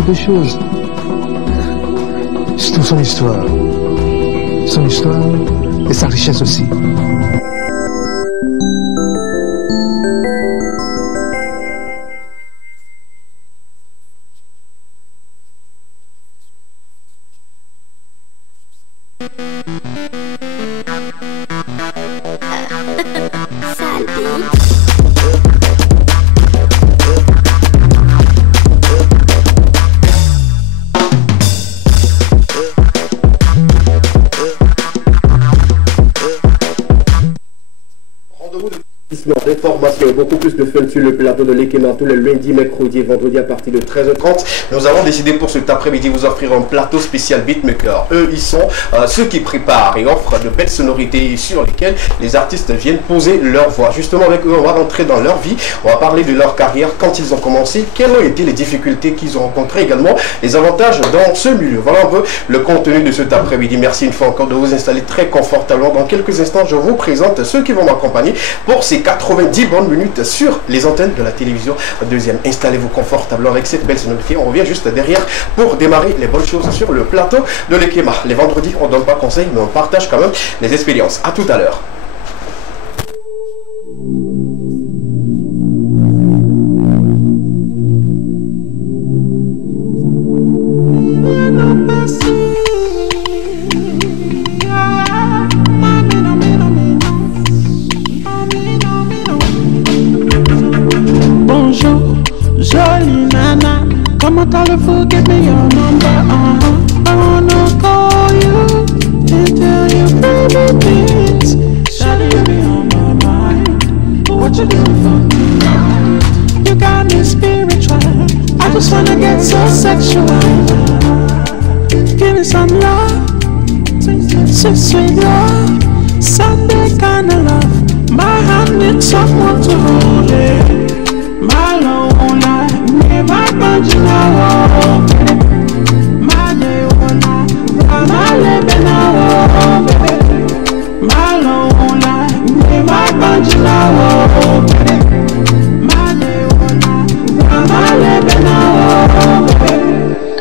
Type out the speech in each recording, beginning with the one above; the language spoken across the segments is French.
beaucoup de choses. Surtout son histoire. Son histoire et sa richesse aussi. D'informations et beaucoup plus de fun sur le plateau de l'Ekema tous les lundis, mercredis et vendredis à partir de 13h30. Nous avons décidé pour cet après-midi vous offrir un plateau spécial beatmaker. Eux, ils sont ceux qui préparent et offrent de belles sonorités sur lesquelles les artistes viennent poser leur voix. Justement, avec eux, on va rentrer dans leur vie, on va parler de leur carrière, quand ils ont commencé, quelles ont été les difficultés qu'ils ont rencontrées, également les avantages dans ce milieu. Voilà un peu le contenu de cet après-midi. Merci une fois encore de vous installer très confortablement. Dans quelques instants, je vous présente ceux qui vont m'accompagner pour ces 90 bonnes minutes sur les antennes de la télévision deuxième. Installez-vous confortablement avec cette belle sonorité. On revient juste derrière pour démarrer les bonnes choses sur le plateau de l'Ekema. Les vendredis, on ne donne pas conseil, mais on partage quand même les expériences. À tout à l'heure.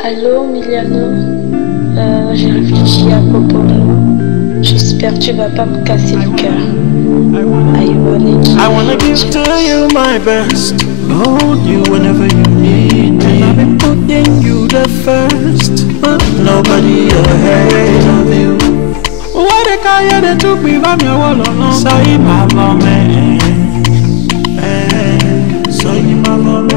Allô Miliano, j'ai réfléchi à propos de moi. J'espère que tu vas pas me casser le cœur. I wanna give to you my best, hold you whenever you need me. I've been putting you the first, but nobody ahead of you. What the guy that took me by my wall on say my man, say my man.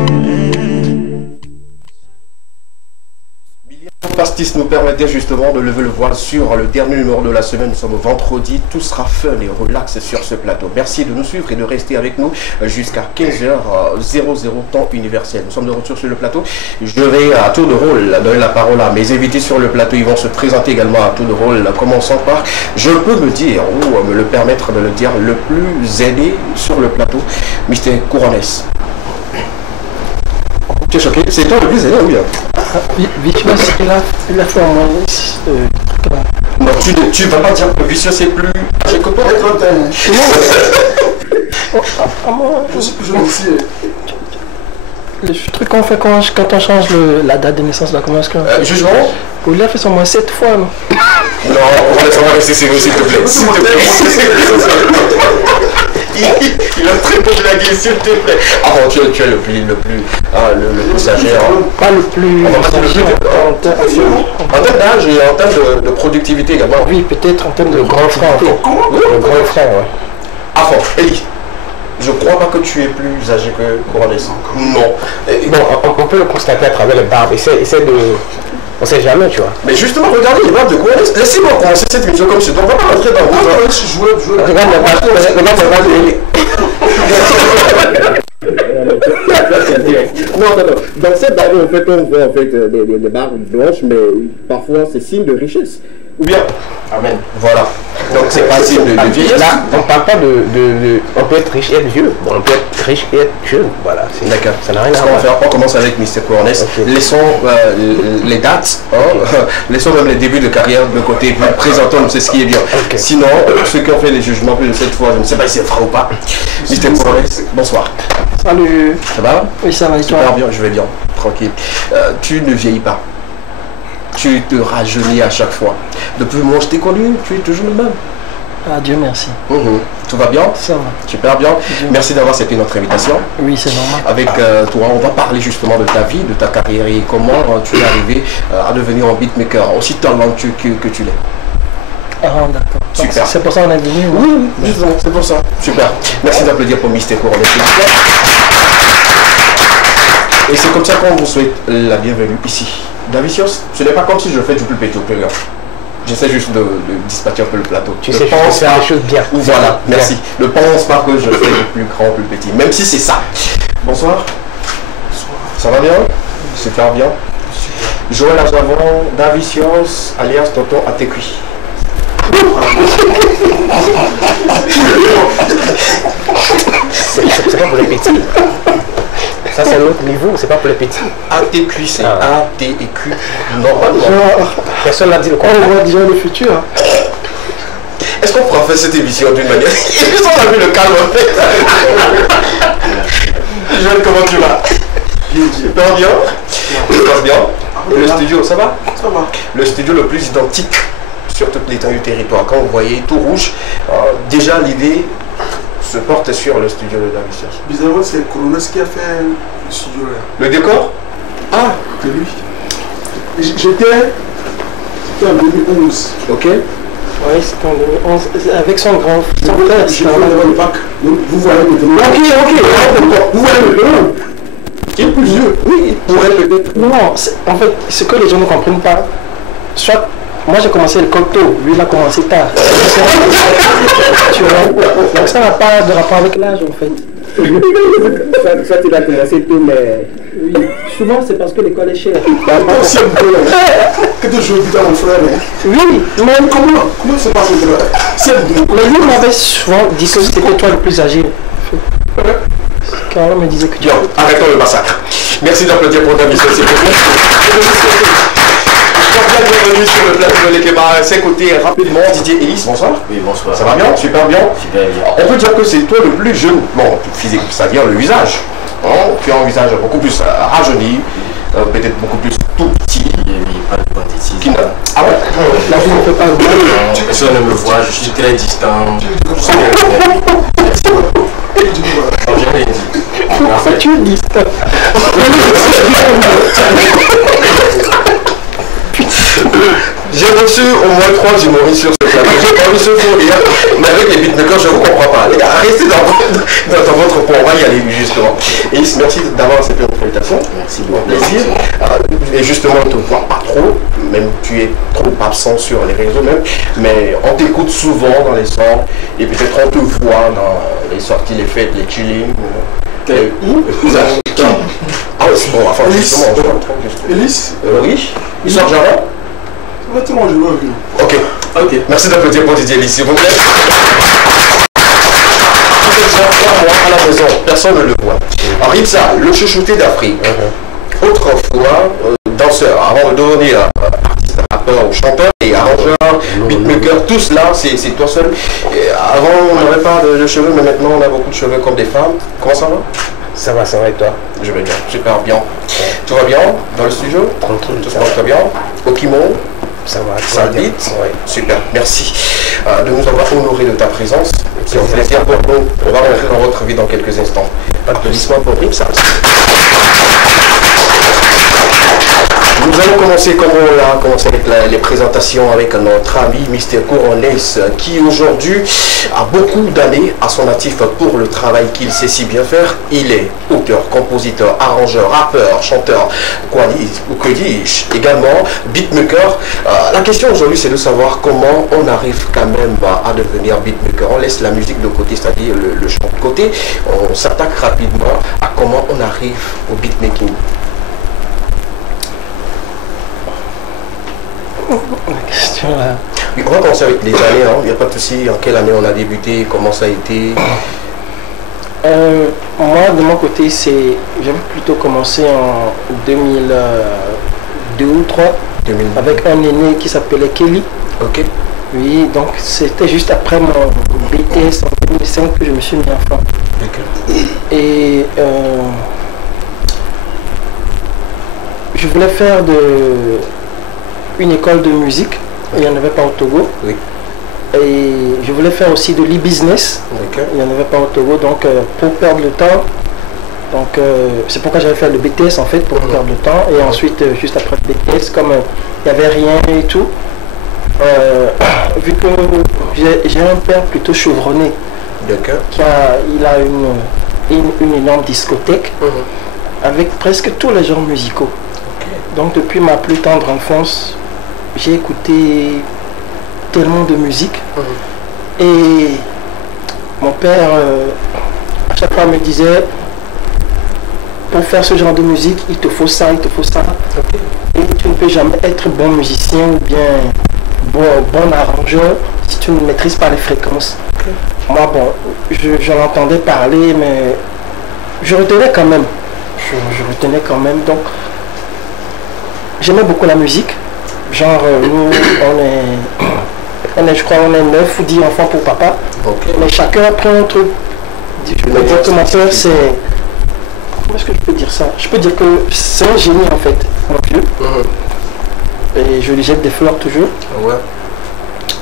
Pastis nous permettait justement de lever le voile sur le dernier numéro de la semaine. Nous sommes vendredi, tout sera fun et relax sur ce plateau. Merci de nous suivre et de rester avec nous jusqu'à 15h00 temps universel. Nous sommes de retour sur le plateau. Je vais à tour de rôle donner la parole à mes invités sur le plateau. Ils vont se présenter également à tour de rôle, commençant par, je peux me dire, ou me le permettre de le dire, le plus aidé sur le plateau, Mr. Couronès. Tu es choqué? C'est toi le plus aidé, oui. Vicious, il a fait un moyen truc là. Non, tu vas pas dire que Vicious c'est plus âgé que toi. Je me suis... Le truc qu'on fait quand on change la date de naissance, là, comment est-ce que... Jugement? Il a fait son moins 7 fois, non? Non, on va laisser rester s'il te plaît. S'il te plaît. Il a très peu de la guise, s'il te plaît. Ah bon, tu es le plus âgé. Pas le plus... En termes d'âge et en termes de productivité également. Oui, peut-être en termes de grand frère. Le grand frère, ouais. Ah bon, Eli, je crois pas que tu es plus âgé que Couronès. Non. Bon, on peut le constater à travers les barbes. Essaie de... On sait jamais, tu vois. Mais justement, regardez les barbes de Couronès. Laissez-moi commencer cette émission comme c'est. On va pas rentrer dans le... Regarde la barbe de Eli. Non. Dans cette barbe, en fait, on voit en fait des barbes blanches, mais parfois c'est signe de richesse. Ou bien, amen. Voilà. Donc c'est pas signe de vieillesse. Là, on parle pas de... On peut être riche et être vieux. Bon, on peut être riche et être jeune. Voilà. D'accord. Ça n'a rien à voir. On commence avec Mr. Couronès. Okay. Laissons les dates, laissons même les débuts de carrière de côté. Présentons, c'est ce qui est bien. Okay. Sinon, ceux qui ont fait les jugements plus de cette fois, je ne sais pas si c'est vrai ou pas. Mr. Couronès, bonsoir. Salut. Ça va? Oui, ça va et toi? Super bien, je vais bien, tranquille. Tu ne vieillis pas. Tu te rajeunis à chaque fois. Depuis le moment où je t'ai connu, tu es toujours le même. Ah, Dieu merci. Tout va bien? Ça va. Super bien. Merci d'avoir accepté notre invitation. Oui, c'est normal. Avec toi, on va parler justement de ta vie, de ta carrière et comment tu es arrivé à devenir un beatmaker, aussi talentueux que tu l'es. Ah, d'accord. Super. C'est pour ça qu'on est venu. Oui, justement, c'est pour ça. Super. Merci d'applaudir pour Mister Couronne. Et c'est comme ça qu'on vous souhaite la bienvenue ici. Davicios, ce n'est pas comme si je fais du plus petit au plus grand. J'essaie juste de dispatcher un peu le plateau. Tu sais faire les choses bien. Voilà, merci. Ne pense pas que je fais du plus grand au plus petit, même si c'est ça. Bonsoir. Bonsoir. Ça va bien? Super bien. Joël Azavon, Davicios, alias Tonton Atekui. C'est pas pour les petits. Ça c'est l'autre niveau, c'est pas pour les petits. ATQ, c'est ATQ. Normalement. Genre, Personne n'a dit le on contraire. voit déjà le futur. Est-ce qu'on pourra faire cette émission d'une manière... On a vu le calme en fait. Joël, comment tu vas? Super bien. Ça se passe bien. Et le studio, ça va? Ça va. Le studio le plus identique sur toute l'étendue du territoire. Quand vous voyez tout rouge, déjà l'idée se porte sur le studio de Davicios. Bizarrement, c'est Coronas qui a fait le studio là. Le décor? Ah, c'est lui. C'était en 2011. Ok. Oui, c'était en 2011. Avec son grand J'ai frère. fait dans le bac. Donc, vous voyez maintenant. Ok. Vous voyez maintenant. Qui est plus vieux? Oui, il pourrait peut-être. Non, en fait, ce que les gens ne comprennent pas, soit moi j'ai commencé l'école tôt, lui il a commencé tard. Tu vois? Donc ça n'a pas de rapport avec l'âge en fait. Soit tu as commencé tôt, mais. Oui, souvent c'est parce que l'école est chère. C'est un peu. Que tu joues putain mon frère. Oui, mais Comment ça passe au travail? C'est un peu. mais lui m'avait souvent dit que c'était toi le plus âgé. Car on me disait que tu... Bien, arrêtons le massacre. Merci d'applaudir pour Davicios, s'il vous plaît. Bienvenue sur le plateau de l'Ekema. À ses côtés, rapidement, Didier Ellis, bonsoir. Oui, bonsoir. Ça va bien? Super bien. Super bien. On peut dire que c'est toi le plus jeune, bon, physique, c'est-à-dire le visage. Tu as un visage beaucoup plus rajeuni, peut-être beaucoup plus tout petit. Pas de banditisme. Ah ouais? La vie ne peut pas voir. Personne ne me voit, je suis très distant. Je suis non, j'ai rien dit. Pourquoi tu es distant? J'ai reçu au moins 3 humoristes sur ce plateau. J'ai pas reçu pour rire, mais avec les beatmakers, je ne vous comprends pas. Les gars, restez dans votre point, on va y aller justement. Et merci d'avoir accepté notre invitation. Merci Mon beaucoup. plaisir. Et justement, on ne te voit pas trop, même tu es trop absent sur les réseaux même, mais on t'écoute souvent dans les sons, et peut-être on te voit dans les sorties, les fêtes, les chillings. Ah oui, c'est bon, enfin justement, je comprends. Elise, Oui, il sort Java. ça va tout le monde jouer avec nous. Ok. Ok. Merci d'applaudir pour Didier Ellis, s'il vous plaît. Moi à la maison, personne ne le voit. Ritza, le chouchouté d'Afrique. Autrefois, danseur, avant de devenir artiste, rappeur ou chanteur et arrangeur, beatmaker, tout cela, c'est toi seul. Et avant, on n'avait pas de cheveux, mais maintenant, on a beaucoup de cheveux comme des femmes. Comment ça va? Ça va et toi? Je vais bien, super bien. Tout va bien dans le studio? Tranquille. Tout se passe très bien. Okimo, Ça va. ça beat? Ouais. Super, merci de nous avoir honoré de ta présence. C'est un plaisir pour nous. On va rentrer dans votre vie dans quelques instants. Applaudissements pour Ritza. Nous allons commencer comme on l'a commencé avec les présentations avec notre ami Mister Couronnes qui aujourd'hui a beaucoup d'années à son actif pour le travail qu'il sait si bien faire. Il est auteur, compositeur, arrangeur, rappeur, chanteur, que dis-je, également beatmaker. La question aujourd'hui c'est de savoir comment on arrive quand même à devenir beatmaker. On laisse la musique de côté, c'est-à-dire le chant de côté. On s'attaque rapidement à comment on arrive au beatmaking. La question là. Oui, on va commencer avec les années, hein. Il n'y a pas de souci. En quelle année on a débuté, comment ça a été? Moi, de mon côté, j'avais plutôt commencé en 2002 ou 2003 avec un aîné qui s'appelait Kelly. Ok. Oui, donc c'était juste après mon BTS en 2005 que je me suis mis à fond. Et je voulais faire une école de musique. Il n'y en avait pas au Togo. Oui. Et je voulais faire aussi de l'e-business. Il n'y en avait pas au Togo. Donc pour perdre le temps, donc c'est pourquoi j'avais fait le BTS en fait, pour perdre le temps. Et ensuite, juste après le BTS, comme il n'y avait rien et tout, vu que j'ai un père plutôt chevronné, il a une énorme discothèque avec presque tous les genres musicaux. Donc depuis ma plus tendre enfance, j'ai écouté tellement de musique. Et mon père, à chaque fois, me disait, pour faire ce genre de musique, il te faut ça, il te faut ça. Et tu ne peux jamais être bon musicien ou bien bon arrangeur si tu ne maîtrises pas les fréquences. Moi, bon, je l'entendais parler, mais je retenais quand même. Je retenais quand même. Donc, j'aimais beaucoup la musique. Genre, nous, je crois, on est 9 ou 10 enfants pour papa. Mais chacun apprend un truc. Je peux dire que mon père, c'est... Comment est-ce que je peux dire ça? Je peux dire que c'est un génie, en fait, mon vieux. Et je lui jette des fleurs toujours.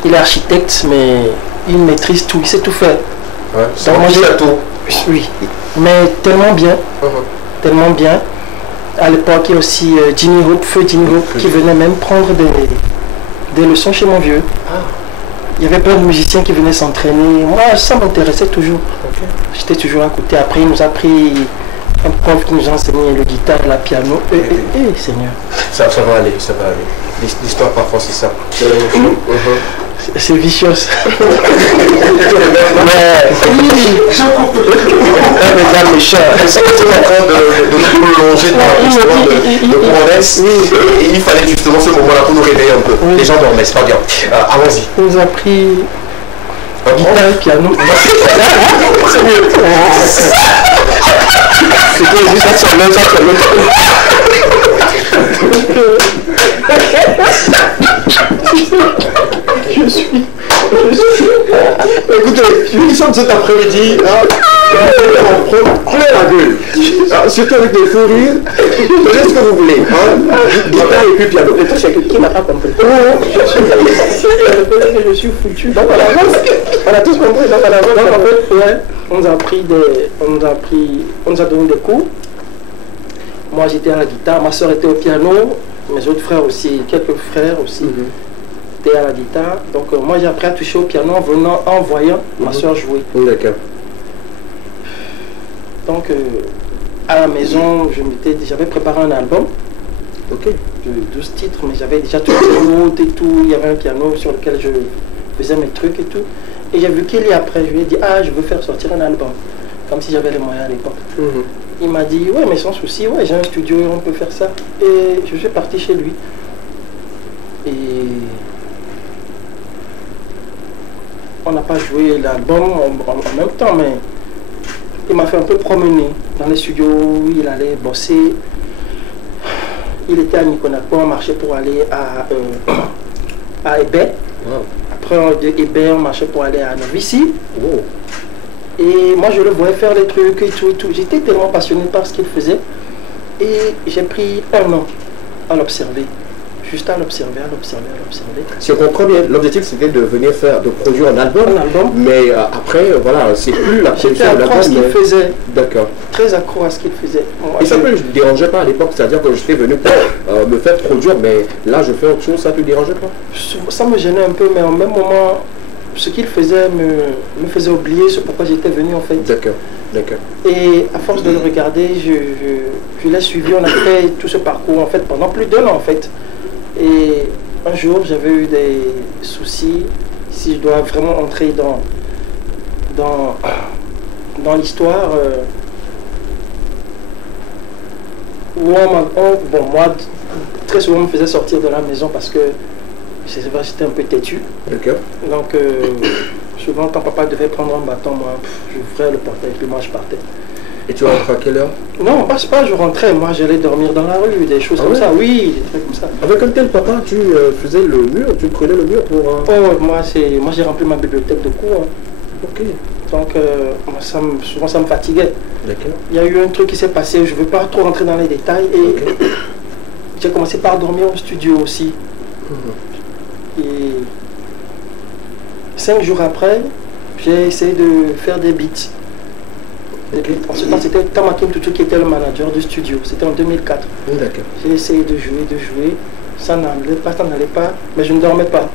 Il est architecte, mais il maîtrise tout, il sait tout faire. Donc, moi, oui, mais tellement bien. Tellement bien. À l'époque, il y a aussi Ginny Hope, feu Ginny Hope, qui venait même prendre des leçons chez mon vieux. Il y avait plein de musiciens qui venaient s'entraîner. Moi, ça m'intéressait toujours. J'étais toujours à côté. Après, il nous a pris un prof qui nous a enseigné le guitare, la piano. Seigneur. Ça va aller, ça va aller. L'histoire parfois c'est ça. C'est vicieux. Mais méchant. C'est que tu es en train de nous plonger dans l'histoire de Provence. Et il fallait justement ce moment-là pour nous réveiller un peu. Les gens dormaient, c'est pas bien. Allons-y. Il nous a pris guitare et piano. C'est mieux. C'était juste ça, Écoutez, nous sommes cet après-midi, on prend plein la gueule, surtout avec des fous rires, faites ce que vous voulez, guitare et puis piano. Le truc c'est que qui n'a pas compris. Je suis foutu. Donc on a tous compris. Donc en fait, on nous a donné des cours. Moi j'étais à la guitare, ma soeur était au piano, mes autres frères aussi, quelques frères aussi. Étaient à la guitare. Donc moi j'ai appris à toucher au piano en voyant ma soeur jouer. D'accord. Donc à la maison, j'avais préparé un album. De 12 titres, mais j'avais déjà toutes les notes et tout. Il y avait un piano sur lequel je faisais mes trucs et tout. Et j'ai vu qu'il y a après, je lui ai dit, je veux faire sortir un album. Comme si j'avais les moyens à l'époque. Il m'a dit, ouais, mais sans souci, ouais, j'ai un studio, on peut faire ça. Et je suis parti chez lui. Et on n'a pas joué l'album en même temps, mais il m'a fait un peu promener dans les studios où il allait bosser. Il était à Niconapo, on marchait pour aller à Hébert. Après de Hébert, on marchait pour aller à Novici. Et moi je le voyais faire les trucs et tout. J'étais tellement passionné par ce qu'il faisait. Et j'ai pris un an à l'observer. Juste à l'observer. Si on comprend bien, l'objectif c'était de venir de produire un album. Mais après, voilà, c'est plus la production de l'album. J'étais accro à ce qu'il faisait. D'accord. Très accro à ce qu'il faisait. Et ça ne me dérangeait pas à l'époque, c'est-à-dire que j'étais venu pour me faire produire, mais là je fais autre chose, ça ne te dérangeait pas? Ça me gênait un peu, mais en même moment, ce qu'il faisait me faisait oublier ce pourquoi j'étais venu en fait. D'accord. Et à force de le regarder, je l'ai suivi, on a fait tout ce parcours en fait pendant plus d'1 an en fait. Et un jour, j'avais eu des soucis, si je dois vraiment entrer dans l'histoire, où moi, très souvent, on me faisait sortir de la maison parce que j'étais un peu têtu. Donc, souvent, quand papa devait prendre un bâton, moi, j'ouvrais le portail et puis moi, je partais. Et tu rentrais à quelle heure? Non, pas je rentrais, moi j'allais dormir dans la rue, des choses comme ça, oui, des trucs comme ça. Avec un tel papa, tu faisais le mur, tu prenais le mur pour... moi j'ai rempli ma bibliothèque de cours. Ok. Donc, souvent, ça me fatiguait. D'accord. Il y a eu un truc qui s'est passé, je ne veux pas trop rentrer dans les détails, et j'ai commencé par dormir au studio aussi. Et 5 jours après, j'ai essayé de faire des beats. En ce temps, c'était Tamakim Tutu qui était le manager du studio. C'était en 2004. D'accord. J'ai essayé de jouer. Ça n'allait pas, mais je ne dormais pas.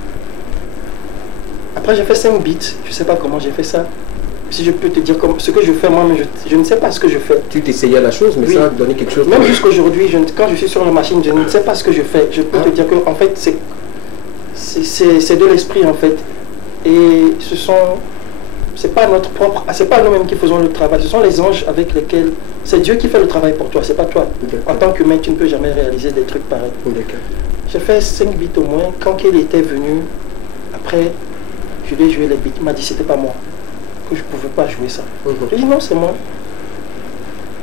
Après, j'ai fait 5 beats. Je ne sais pas comment j'ai fait ça. Si je peux te dire ce que je fais moi, mais je ne sais pas ce que je fais. Tu t'essayais la chose, mais ça a donné quelque chose. Même jusqu'aujourd'hui, quand je suis sur la machine, je ne sais pas ce que je fais. Je peux te dire que, en fait, c'est de l'esprit, en fait. Et c'est pas notre propre, c'est pas nous-mêmes qui faisons le travail, ce sont les anges avec lesquels, c'est Dieu qui fait le travail pour toi, c'est pas toi. En tant qu'humain, tu ne peux jamais réaliser des trucs pareils. J'ai fait 5 beats au moins. Quand il était venu, après, je lui ai joué les beats, il m'a dit c'était pas moi, que je pouvais pas jouer ça. J'ai dit non, c'est moi.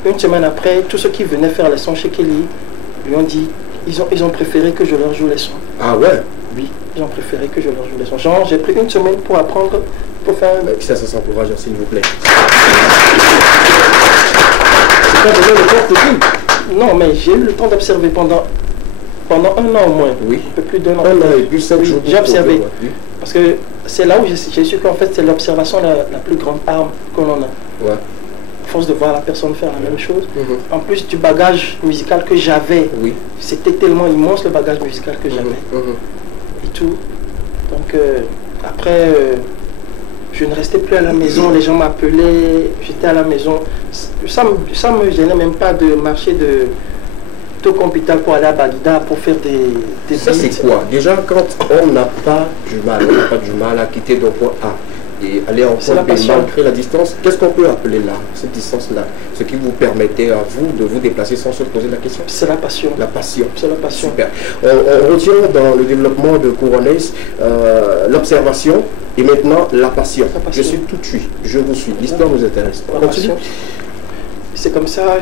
Une semaine après, tous ceux qui venaient faire les sons chez Kelly lui ont dit, ils ont préféré que je leur joue les sons. Ah ouais? Oui, ils ont préféré que je leur joue les sons. Genre, j'ai pris une semaine pour apprendre, pour faire... Ça s'encourage, s'il vous plaît. C'est pas donné le temps de tout. Non, mais j'ai eu le temps d'observer pendant 1 an au moins. Oui. Un peu plus d'1 an. 1 an et puis 5 jours. J'ai observé. Parce que c'est là où j'ai su qu'en fait, c'est l'observation la plus grande arme que l'on a. Ouais. À force de voir la personne faire la même chose. En plus du bagage musical que j'avais, c'était tellement immense le bagage musical que j'avais. Et tout. Donc après, je ne restais plus à la maison, les gens m'appelaient, j'étais à la maison. Ça me gênait même pas de marcher de Tokompita pour aller à Bagdad pour faire des ça c'est quoi? Déjà quand on n'a pas du mal à quitter d'un point A et aller en point B malgré la distance, qu'est-ce qu'on peut appeler là, cette distance-là? Ce qui vous permettait à vous de vous déplacer sans se poser la question? C'est la passion. La passion. C'est la passion. Super. On retient dans le développement de Couronès l'observation et maintenant la passion. Je suis tout de suite, je vous suis. L'histoire nous intéresse. C'est comme ça,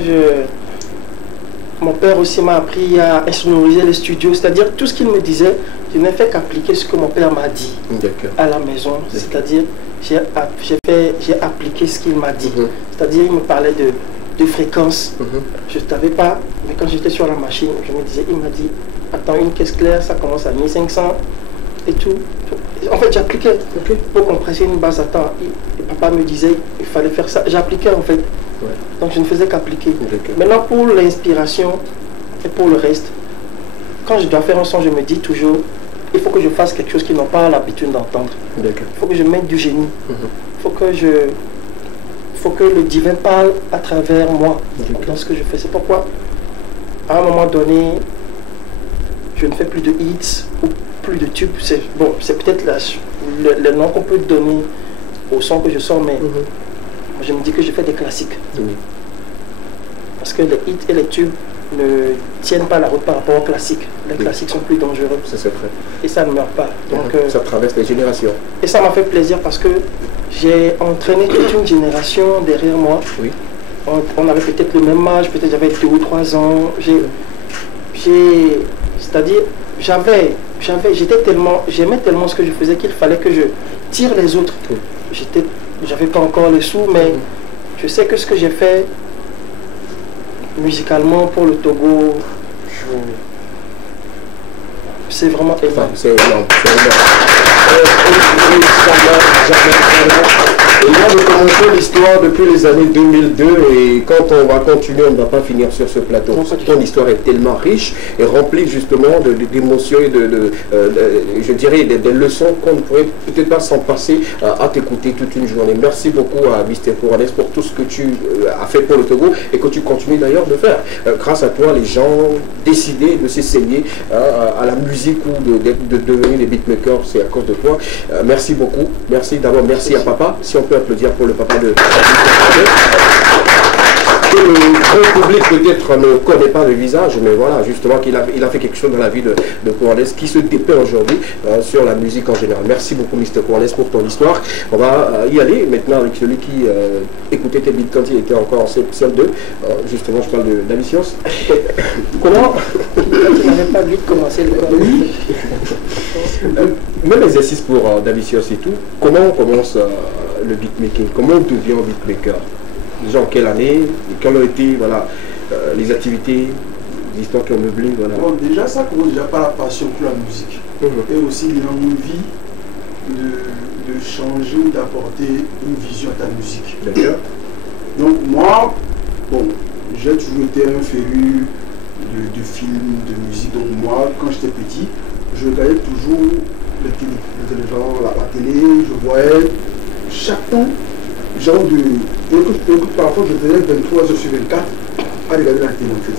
mon père aussi m'a appris à insonoriser les studios, c'est-à-dire tout ce qu'il me disait, je n'ai fait qu'appliquer ce que mon père m'a dit à la maison, c'est-à-dire j'ai appliqué ce qu'il m'a dit, c'est-à-dire il me parlait de fréquences, je ne savais pas, mais quand j'étais sur la machine, je me disais, il m'a dit, attends, une caisse claire, ça commence à 1500 et tout. En fait, j'appliquais pour compresser une base à temps. Et papa me disait, il fallait faire ça, j'appliquais en fait. Donc je ne faisais qu'appliquer. Maintenant pour l'inspiration et pour le reste, quand je dois faire un son, je me dis toujours, il faut que je fasse quelque chose qu'ils n'ont pas l'habitude d'entendre. Il faut que je mette du génie. Il faut que le divin parle à travers moi dans ce que je fais. C'est pourquoi, à un moment donné, je ne fais plus de hits ou plus de tubes. Bon, c'est peut-être le nom qu'on peut donner au son que je sors, mais je me dis que je fais des classiques. Parce que les hits et les tubes ne tiennent pas la route par rapport aux classiques. Les classiques sont plus dangereux. Ça c'est vrai. Et ça ne meurt pas. Donc, ça traverse les générations. Et ça m'a fait plaisir parce que j'ai entraîné toute une génération derrière moi. On avait peut-être le même âge, peut-être j'avais 2 ou 3 ans. C'est-à-dire, j'aimais tellement ce que je faisais qu'il fallait que je tire les autres. J'avais pas encore les sous, mais je sais que ce que j'ai fait musicalement pour le Togo, c'est vraiment énorme. C'est énorme, Et là, nous commençons l'histoire depuis les années 2002 et quand on va continuer, on ne va pas finir sur ce plateau. Ton histoire est tellement riche et remplie justement d'émotions et je dirais des leçons qu'on ne pourrait peut-être pas s'en passer à t'écouter toute une journée. Merci beaucoup à Mr. Couronès pour tout ce que tu as fait pour le Togo et que tu continues d'ailleurs de faire. Grâce à toi, les gens décidaient de s'essayer à la musique ou de devenir des beatmakers, c'est à cause de toi. Merci beaucoup. Merci d'abord, merci à papa. Si on peut applaudir pour le papa de... Que le grand public peut-être ne connaît pas le visage, mais voilà, justement qu'il a fait quelque chose dans la vie de Couronès qui se dépeint aujourd'hui sur la musique en général. Merci beaucoup Mr. Couronès pour ton histoire. On va y aller maintenant avec celui qui écoutait tes beats quand il était encore en CM2. Justement, je parle d'Avicios. Comment il n'avait pas vite commencé le même exercice pour Davicios et tout. Comment on commence le beatmaking? Comment on devient un beatmaker? Déjà en quelle année? Et quelles ont été voilà, les activités, les histoires qui ont meublé voilà. Bon, déjà, ça commence déjà par la passion pour la musique. Et aussi l'envie de changer ou d'apporter une vision à ta musique. D'accord. Donc moi, bon, j'ai toujours été un féru de films, de musique. Donc moi, quand j'étais petit, je regardais toujours la télé, je voyais chaque temps, genre parfois je faisais 23 heures sur 24 à regarder la télé en fait.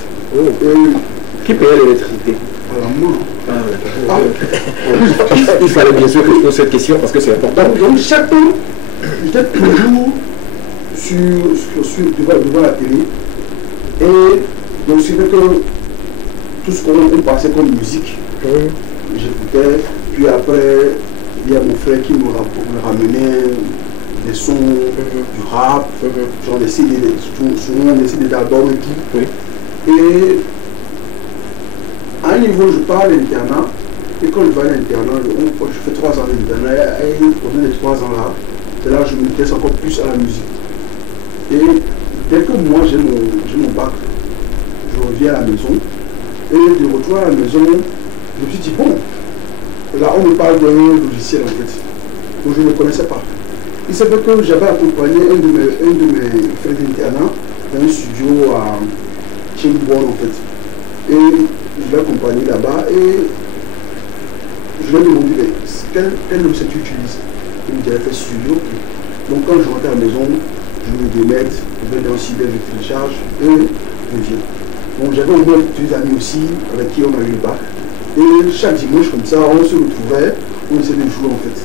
Qui payait l'électricité? Alors moi. Il fallait bien sûr que je pose cette question parce que c'est important. Donc chaque temps, j'étais toujours devant la télé. Et donc c'est que tout ce qu'on passait comme musique, j'écoutais. Puis après, il y a mon frère qui me ramenait des sons du rap, genre des CD, souvent des CD d'albums et tout. Et à un niveau, je pars à l'internat. Et quand je vais à l'internat, je fais 3 ans d'internat. Et pendant les 3 ans là, c'est là que je m'intéresse encore plus à la musique. Et dès que moi j'ai mon bac, je reviens à la maison. Et de retour à la maison, je me suis dit, bon, là on me parle d'un logiciel en fait. Donc je ne connaissais pas. Il s'est fait que j'avais accompagné un de mes frères d'internat dans un studio à Chimbourg en fait. Et je l'ai accompagné là-bas et je lui ai demandé quel logiciel tu utilises. Il me dit, fait studio. Donc quand je rentre à la maison, je me démette, je vais dans le cyber, je télécharge et je viens. Donc j'avais au moins 2 amis aussi avec qui on a eu le bac. Et chaque dimanche comme ça, on se retrouvait, on essayait de jouer en fait.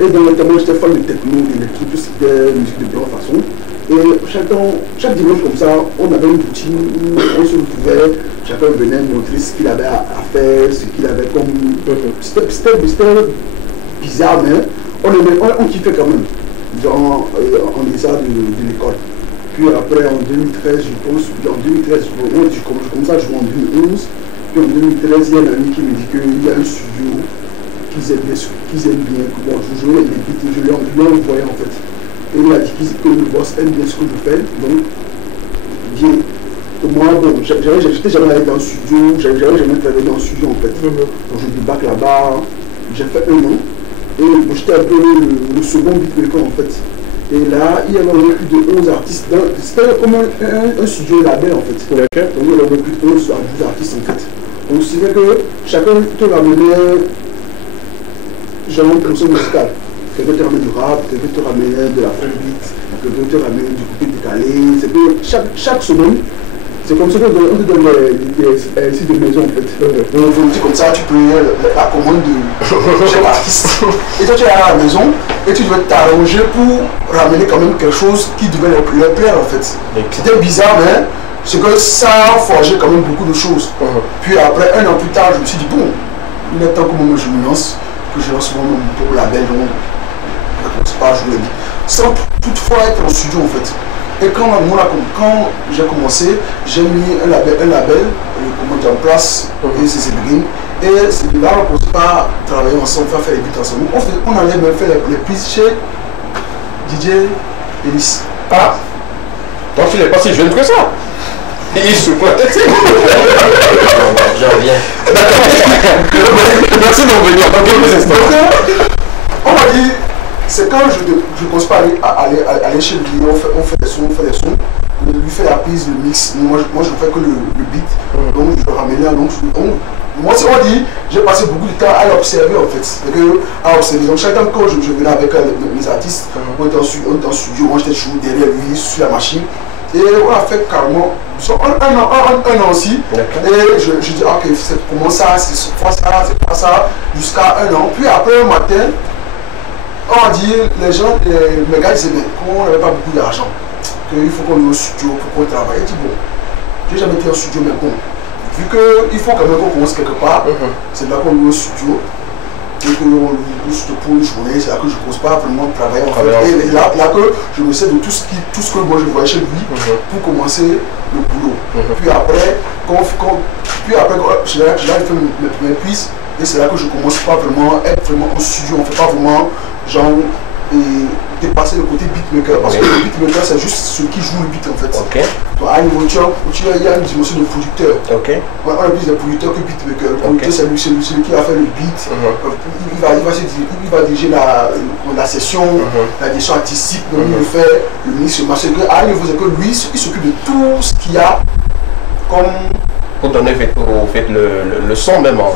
Et dans le temps, j'étais fan de techno, d'électrique, tout ce qui était musique de blanc façon. Et chaque dimanche comme ça, on avait une routine où on se retrouvait, chacun venait montrer ce qu'il avait à faire, ce qu'il avait comme... C'était bizarre, mais on kiffait quand même, en dessin de l'école. Puis après, en 2013, je pense, en 2013, je commence à jouer en 2011. Puis en 2013, il y a un ami qui me dit qu'il y a un studio qu'ils aiment bien, que bon, je jouais les beats, je lui ai envoyé en fait. Et il a dit que le boss aime bien ce que je fais, donc bien. Moi, bon, j'étais jamais allé dans le studio, j'avais jamais travaillé dans le studio en fait. Donc je débarque là-bas, j'ai fait 1 an. Et bon, j'étais un peu le second beatmaker en fait. Et là, il y avait plus de 11 artistes. C'était comme un studio label en fait. Donc il y avait plus de 11 à 12 artistes en fait. Donc c'est vrai que chacun te ramenait genre une production musicale. Quelqu'un te ramenait du rap, quelqu'un te ramenait de la afrobeat, quelqu'un te ramenait du coupé décalé. C'est que chaque semaine, c'est comme ça qu'on te donne des sites de maison en fait. Donc on dit comme ça, tu peux la commande de chaque artiste. Et toi tu es à la maison et tu devais t'arranger pour ramener quand même quelque chose qui devait leur plaire en fait. C'était bizarre mais c'est que ça a forgé quand même beaucoup de choses. Puis après 1 an plus tard, je me suis dit bon, il est temps que moi je me lance, que je lance mon propre label, donc je ne commence pas à jouer sans toutefois être en studio en fait. Et quand j'ai commencé, j'ai mis un label en place, et c'est Cédric. Et c'est là qu'on ne peut pas travailler ensemble, faire les beats ensemble. On allait même faire les pistes chez DJ Ellis. Ah, donc tu n'es pas si jeune que ça. Il se pointe. Je reviens. Merci d'en venir. On m'a dit, c'est quand je ne pense pas aller chez lui, on fait des sons, lui fait la prise, le mix. Moi je ne fais que le beat, donc je le ramène là. Moi c'est on dit, j'ai passé beaucoup de temps à l'observer en fait. C'est que à observer. Donc chaque temps quand je venais avec mes artistes, on était en studio, moi j'étais toujours derrière lui sur la machine. Et on a fait carrément un an aussi. Et je dis ok, c'est comment ça, c'est pas ça, c'est pas ça, jusqu'à 1 an. Puis après un matin, on a dit, les gars disaient, mais on n'avait pas beaucoup d'argent, qu'il faut qu'on aille au studio pour qu'on travaille. Je dis bon, j'ai jamais été au studio, mais bon, vu qu'il faut quand même qu'on commence quelque part, c'est là qu'on est au studio. Et qu'on juste pour une journée, c'est là que je ne pose pas vraiment travailler en fait. Et là que je me sais de tout ce que moi je voyais chez lui pour commencer le boulot. Puis après, j'ai fait mes premières prises et c'est là que je commence pas vraiment à être vraiment au studio. On ne fait pas vraiment genre dépasser le côté beatmaker. Parce que le beatmaker, c'est juste ceux qui jouent le beat en fait. Ok. Donc, à une voiture, il y a une dimension de producteur. Ok. On a plus de producteur que beatmaker. Le producteur, c'est celui qui va faire le beat. Il va diriger la session, la direction artistique, donc il fait le mix, le master. À un niveau, c'est que lui, il s'occupe de tout ce qu'il y a comme. Pour donner le son même en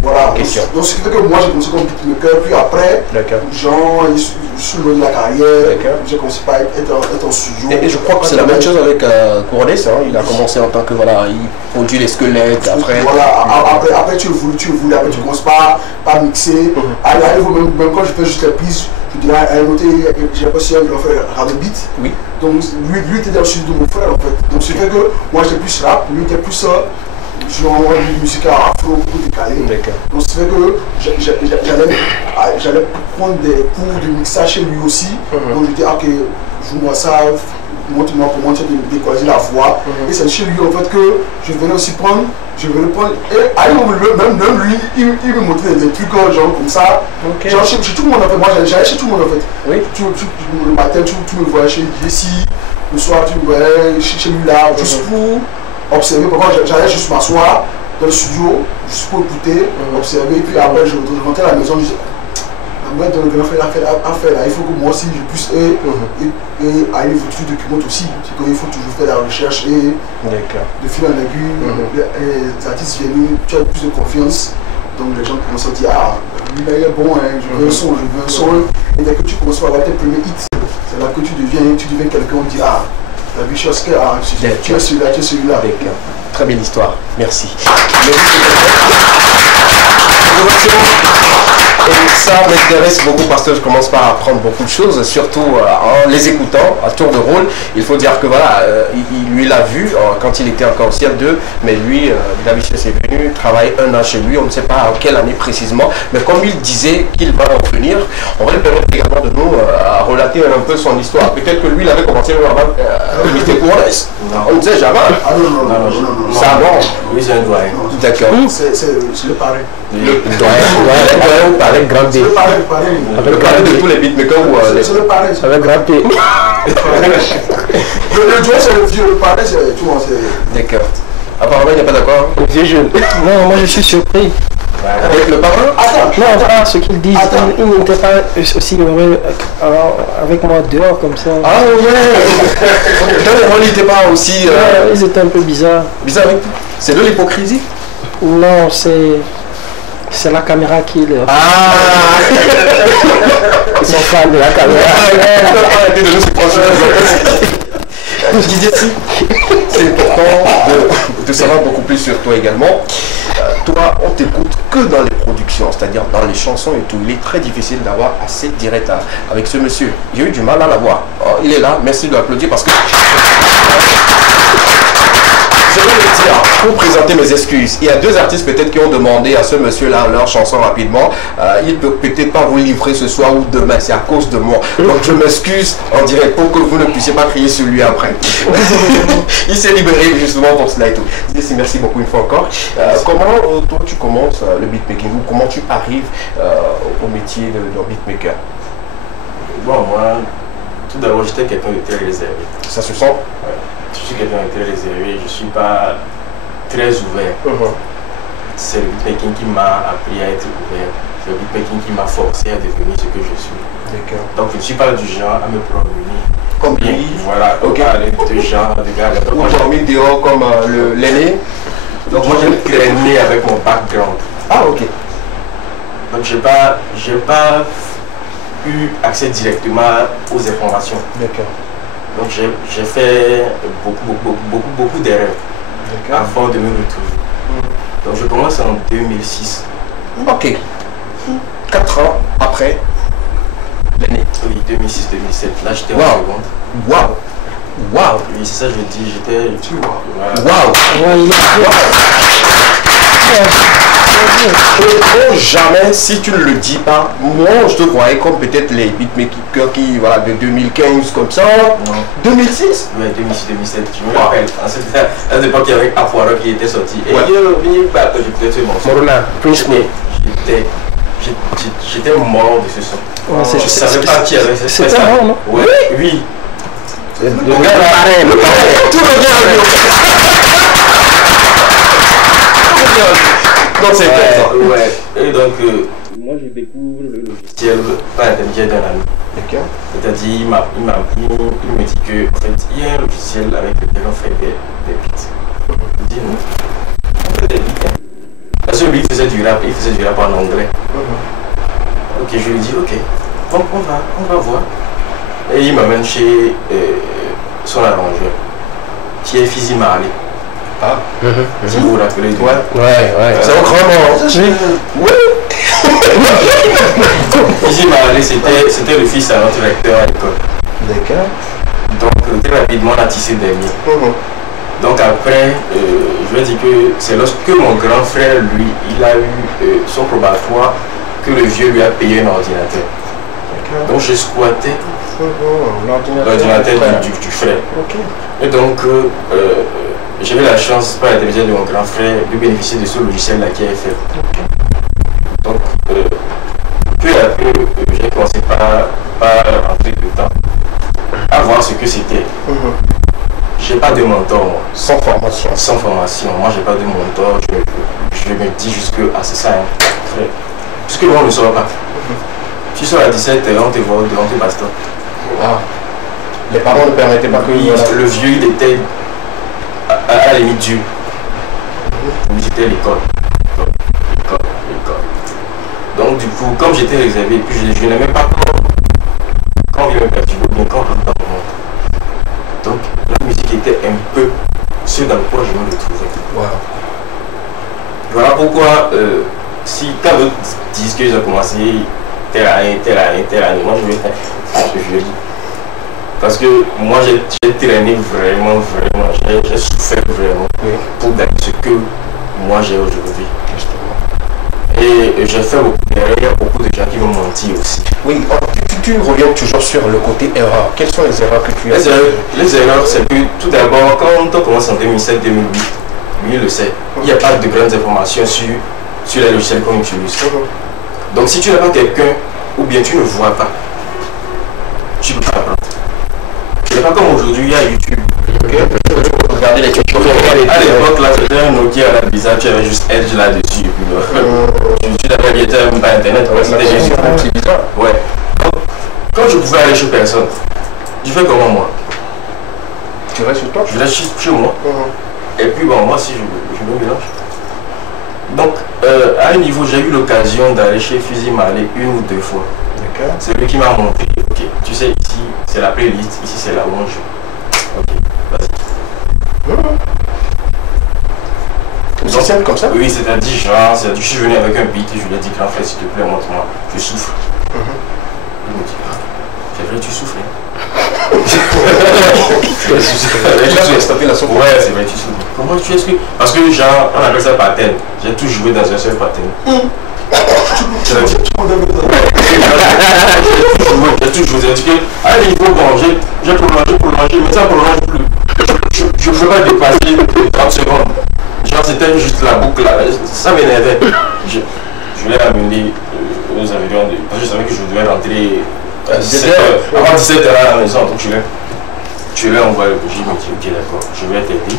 voilà, question. Donc ce qui fait que moi j'ai commencé comme beatmaker, puis après, genre, sur le long de la carrière, j'ai commencé par être en studio. Et je crois que c'est la même chose avec Couronnes, hein. Il a commencé en tant que, voilà, il produit les squelettes, après... Voilà, après tu évolues, après tu commences pas à mixer. Même quand je fais juste les prises, je dirais à un autre, j'ai l'impression qu'il va faire rap beat. Oui. Donc lui était dans le studio de mon frère en fait. Donc ce qui fait que moi j'étais plus rap, lui était plus genre une musique afro, beaucoup décalée. Donc c'est vrai que j'allais prendre des cours de mixage chez lui aussi. Donc je disais, ok, joue-moi ça, montre-moi comment tu as décoller la voix. Et c'est chez lui en fait que je venais aussi prendre. Et même lui, il me montrait des trucs genre comme ça. Genre chez tout le monde en fait. Moi j'allais chez tout le monde en fait. Oui. Le matin, tu me voyais chez Jessie. Le soir, tu me voyais chez lui là, juste pour observer. Pourquoi j'allais juste m'asseoir dans le studio, juste pour écouter, observer. Puis après, je rentrais à la maison, je disais, moi, dans le grand frère à faire là, il faut que moi aussi je puisse aller voir tu documentes aussi. C'est qu'il faut toujours faire la recherche et de fil en aiguille, les artistes viennent, tu as plus de confiance. Donc les gens commencent à dire, ah, lui là il est bon, hein, je veux un son, je veux un son. Et dès que tu commences à avoir tes premiers hits, c'est là que tu deviens quelqu'un, on dit, ah, la vie chose que, ah, tu es celui-là, tu es celui-là. Très belle histoire, merci. Et ça m'intéresse beaucoup parce que je commence par apprendre beaucoup de choses, surtout en les écoutant à tour de rôle. Il faut dire que voilà, lui l'a vu quand il était encore au CM2, mais lui, David Chess est venu travailler un an chez lui, on ne sait pas en quelle année précisément, mais comme il disait qu'il va en venir, on va lui permettre également de nous relater un peu son histoire. Peut-être que lui, il avait commencé avant imiter Couronnes. On ne sait jamais. Ah non. Ça non. Oui, c'est un doyen. D'accord. C'est le parrain. Le doyen ou parrain grand D. Le parrain. Le parrain de tous les beatmakers ou c'est le parrain. Avec grand P. Le doyen c'est le vieux, le parrain c'est tout le monde. D'accord. Apparemment il n'est pas d'accord. Le vieux jeune. Non, moi je suis surpris. Avec le parrain? Non, enfin, ce qu'ils disent, ils n'étaient pas aussi heureux avec moi dehors comme ça. Ah ouais. Il n'était pas aussi... Ils étaient un peu bizarres. Bizarre, oui. C'est de l'hypocrisie? Non, c'est la caméra qui leur... Ah. Ils sont fans de la caméra. Arrêtez de nous supporter. Je disais si, c'est important de savoir beaucoup plus sur toi également. Toi, on t'écoute que dans les productions, c'est-à-dire dans les chansons et tout. Il est très difficile d'avoir assez direct avec ce monsieur. J'ai eu du mal à l'avoir. Il est là, merci de l'applaudir parce que... Je vais le dire, pour présenter mes excuses, il y a deux artistes peut-être qui ont demandé à ce monsieur-là leur chanson rapidement. Il ne peut peut-être pas vous livrer ce soir ou demain, c'est à cause de moi. Donc je m'excuse en direct pour que vous ne puissiez pas crier sur lui après. Il s'est libéré justement pour cela et tout. Merci beaucoup une fois encore. Comment toi tu commences le beatmaking ou comment tu arrives au métier de beatmaker? Bon, moi, tout d'abord j'étais quelqu'un de très réservé. Ça se sent? Ouais. Je suis quelqu'un de très réservé, je ne suis pas très ouvert. C'est le beatmaking qui m'a appris à être ouvert. C'est le beatmaking qui m'a forcé à devenir ce que je suis. Donc je ne suis pas du genre à me promener. Comme lui? Voilà, de genre de gars. Ou dormir dehors comme l'aîné? Donc moi j'ai traîné avec mon background. Ah ok. Donc j'ai pas eu accès directement aux informations. D'accord. Donc j'ai fait beaucoup d'erreurs avant de me retrouver. Donc je commence en 2006. Ok. 4 ans après l'année. Oui, 2006-2007. Là j'étais en seconde. Waouh. Waouh. Oui, c'est ça je dis, j'étais... Waouh. Jamais, si tu ne le dis pas, moi je te voyais comme peut-être les beatmakers qui, voilà, de 2015 comme ça. Non. 2006? Oui, 2006-2007, je me rappelle. À cette époque, il y avait Afuara qui était sorti. Et j'écoutais ce morceau. Morona, Prince Me. J'étais mort de ce son. Ouais, Je ne savais pas qui avait fait ça. C'était moi, non? Oui, oui. Le gars là, tout revient à lui. Donc c'est ça. Ouais. Et donc, moi je découvre le logiciel par l'intermédiaire d'un ami. D'accord. C'est-à-dire, il me dit que en fait, il y a un logiciel avec lequel on fait des beats. Je dis non. On fait des beats. Parce que lui il faisait du rap en anglais. Ok, je lui dis ok, bon, on va voir. Et il m'amène chez son arrangeur, qui est Fizzy Marley. Ah. Si vous vous rappelez. Ouais. C'est un grand nom. Oui. Fizzy Marley, c'était le fils à notre recteur à l'école. D'accord. Donc très rapidement on a tissé des liens. Donc après, je vais dire que c'est lorsque mon grand frère, lui, il a eu son probatoire que le vieux lui a payé un ordinateur. Donc j'ai squatté l'ordinateur du frère. Et donc j'ai eu la chance, par l'intermédiaire de mon grand frère, de bénéficier de ce logiciel-là qui est fait. Donc peu à peu, j'ai commencé par rentrer dedans, à voir ce que c'était. J'ai pas de mentor, moi. Sans formation. Sans formation. Moi, j'ai pas de mentor. Je me dis juste que c'est ça, hein, frère. Puisque moi, on ne saura pas. Tu sors à 17h, on te voit, on te bastonne. Ah. Les parents ne permettaient pas que... Le vieux, il était à la limite Dieu. C'était l'école. Donc, du coup, comme j'étais réservé, puis je n'aimais pas quand on vient me perturber, bien quand on rentre dans mon monde. Donc, la musique était un peu ce dans quoi je me retrouvais. Wow. Voilà pourquoi, si quand d'autres disent qu'ils ont commencé telle année, moi je vais faire ce que je dis. Parce que moi j'ai traîné vraiment, j'ai souffert vraiment pour gagner ce que moi j'ai aujourd'hui. Et j'ai fait beaucoup d'erreurs, il y a beaucoup de gens qui m'ont menti aussi. Oui, tu reviens toujours sur le côté erreur. Quelles sont les erreurs que tu as fait? Les erreurs, c'est que tout d'abord, quand on commence en 2007-2008, lui il le sait, il n'y a pas de grandes informations sur les logiciels qu'on utilise. Donc si tu n'as pas quelqu'un, ou bien tu ne vois pas, tu ne peux pas apprendre. C'est pas comme aujourd'hui, il y a YouTube. Regardez les tutoriels. À l'époque, là, c'était un Nokia à la bizarre, tu avais juste Edge là-dessus. Tu n'avais même pas Internet, c'était juste. C'est bizarre. Ouais. Donc, quand je pouvais aller chez personne, je fais comment moi? Tu restes chez toi? Je reste chez moi. Et puis bon, moi si je me mélange. Donc, à un niveau, j'ai eu l'occasion d'aller chez Fizzy Marley 1 ou 2 fois. C'est lui qui m'a montré, ok, tu sais, ici c'est la playlist, ici c'est la où on joue. Ok, vas-y. C'est simple comme ça? Oui, c'est-à-dire genre, je suis venu avec un beat et je lui ai dit, grand frère, s'il te plaît, montre-moi, je souffre. Il me dit, c'est vrai, tu souffres. Ouais, c'est vrai, tu souffres. Comment tu expliques? Parce que genre, on appelle ça pattern. J'ai tout joué dans un seul pattern. J'ai tout joué. À un niveau, bon, j'ai prolongé, mais ça ne prolonge plus. Je ne peux pas dépasser 30 secondes. Genre, c'était juste la boucle là. Ça m'énervait. Je l'ai amené aux environs de. Parce que je savais que je devais rentrer avant 17h à la maison. Donc je l'ai envoyé le projet. Il me dit, ok, d'accord, je vais t'aider.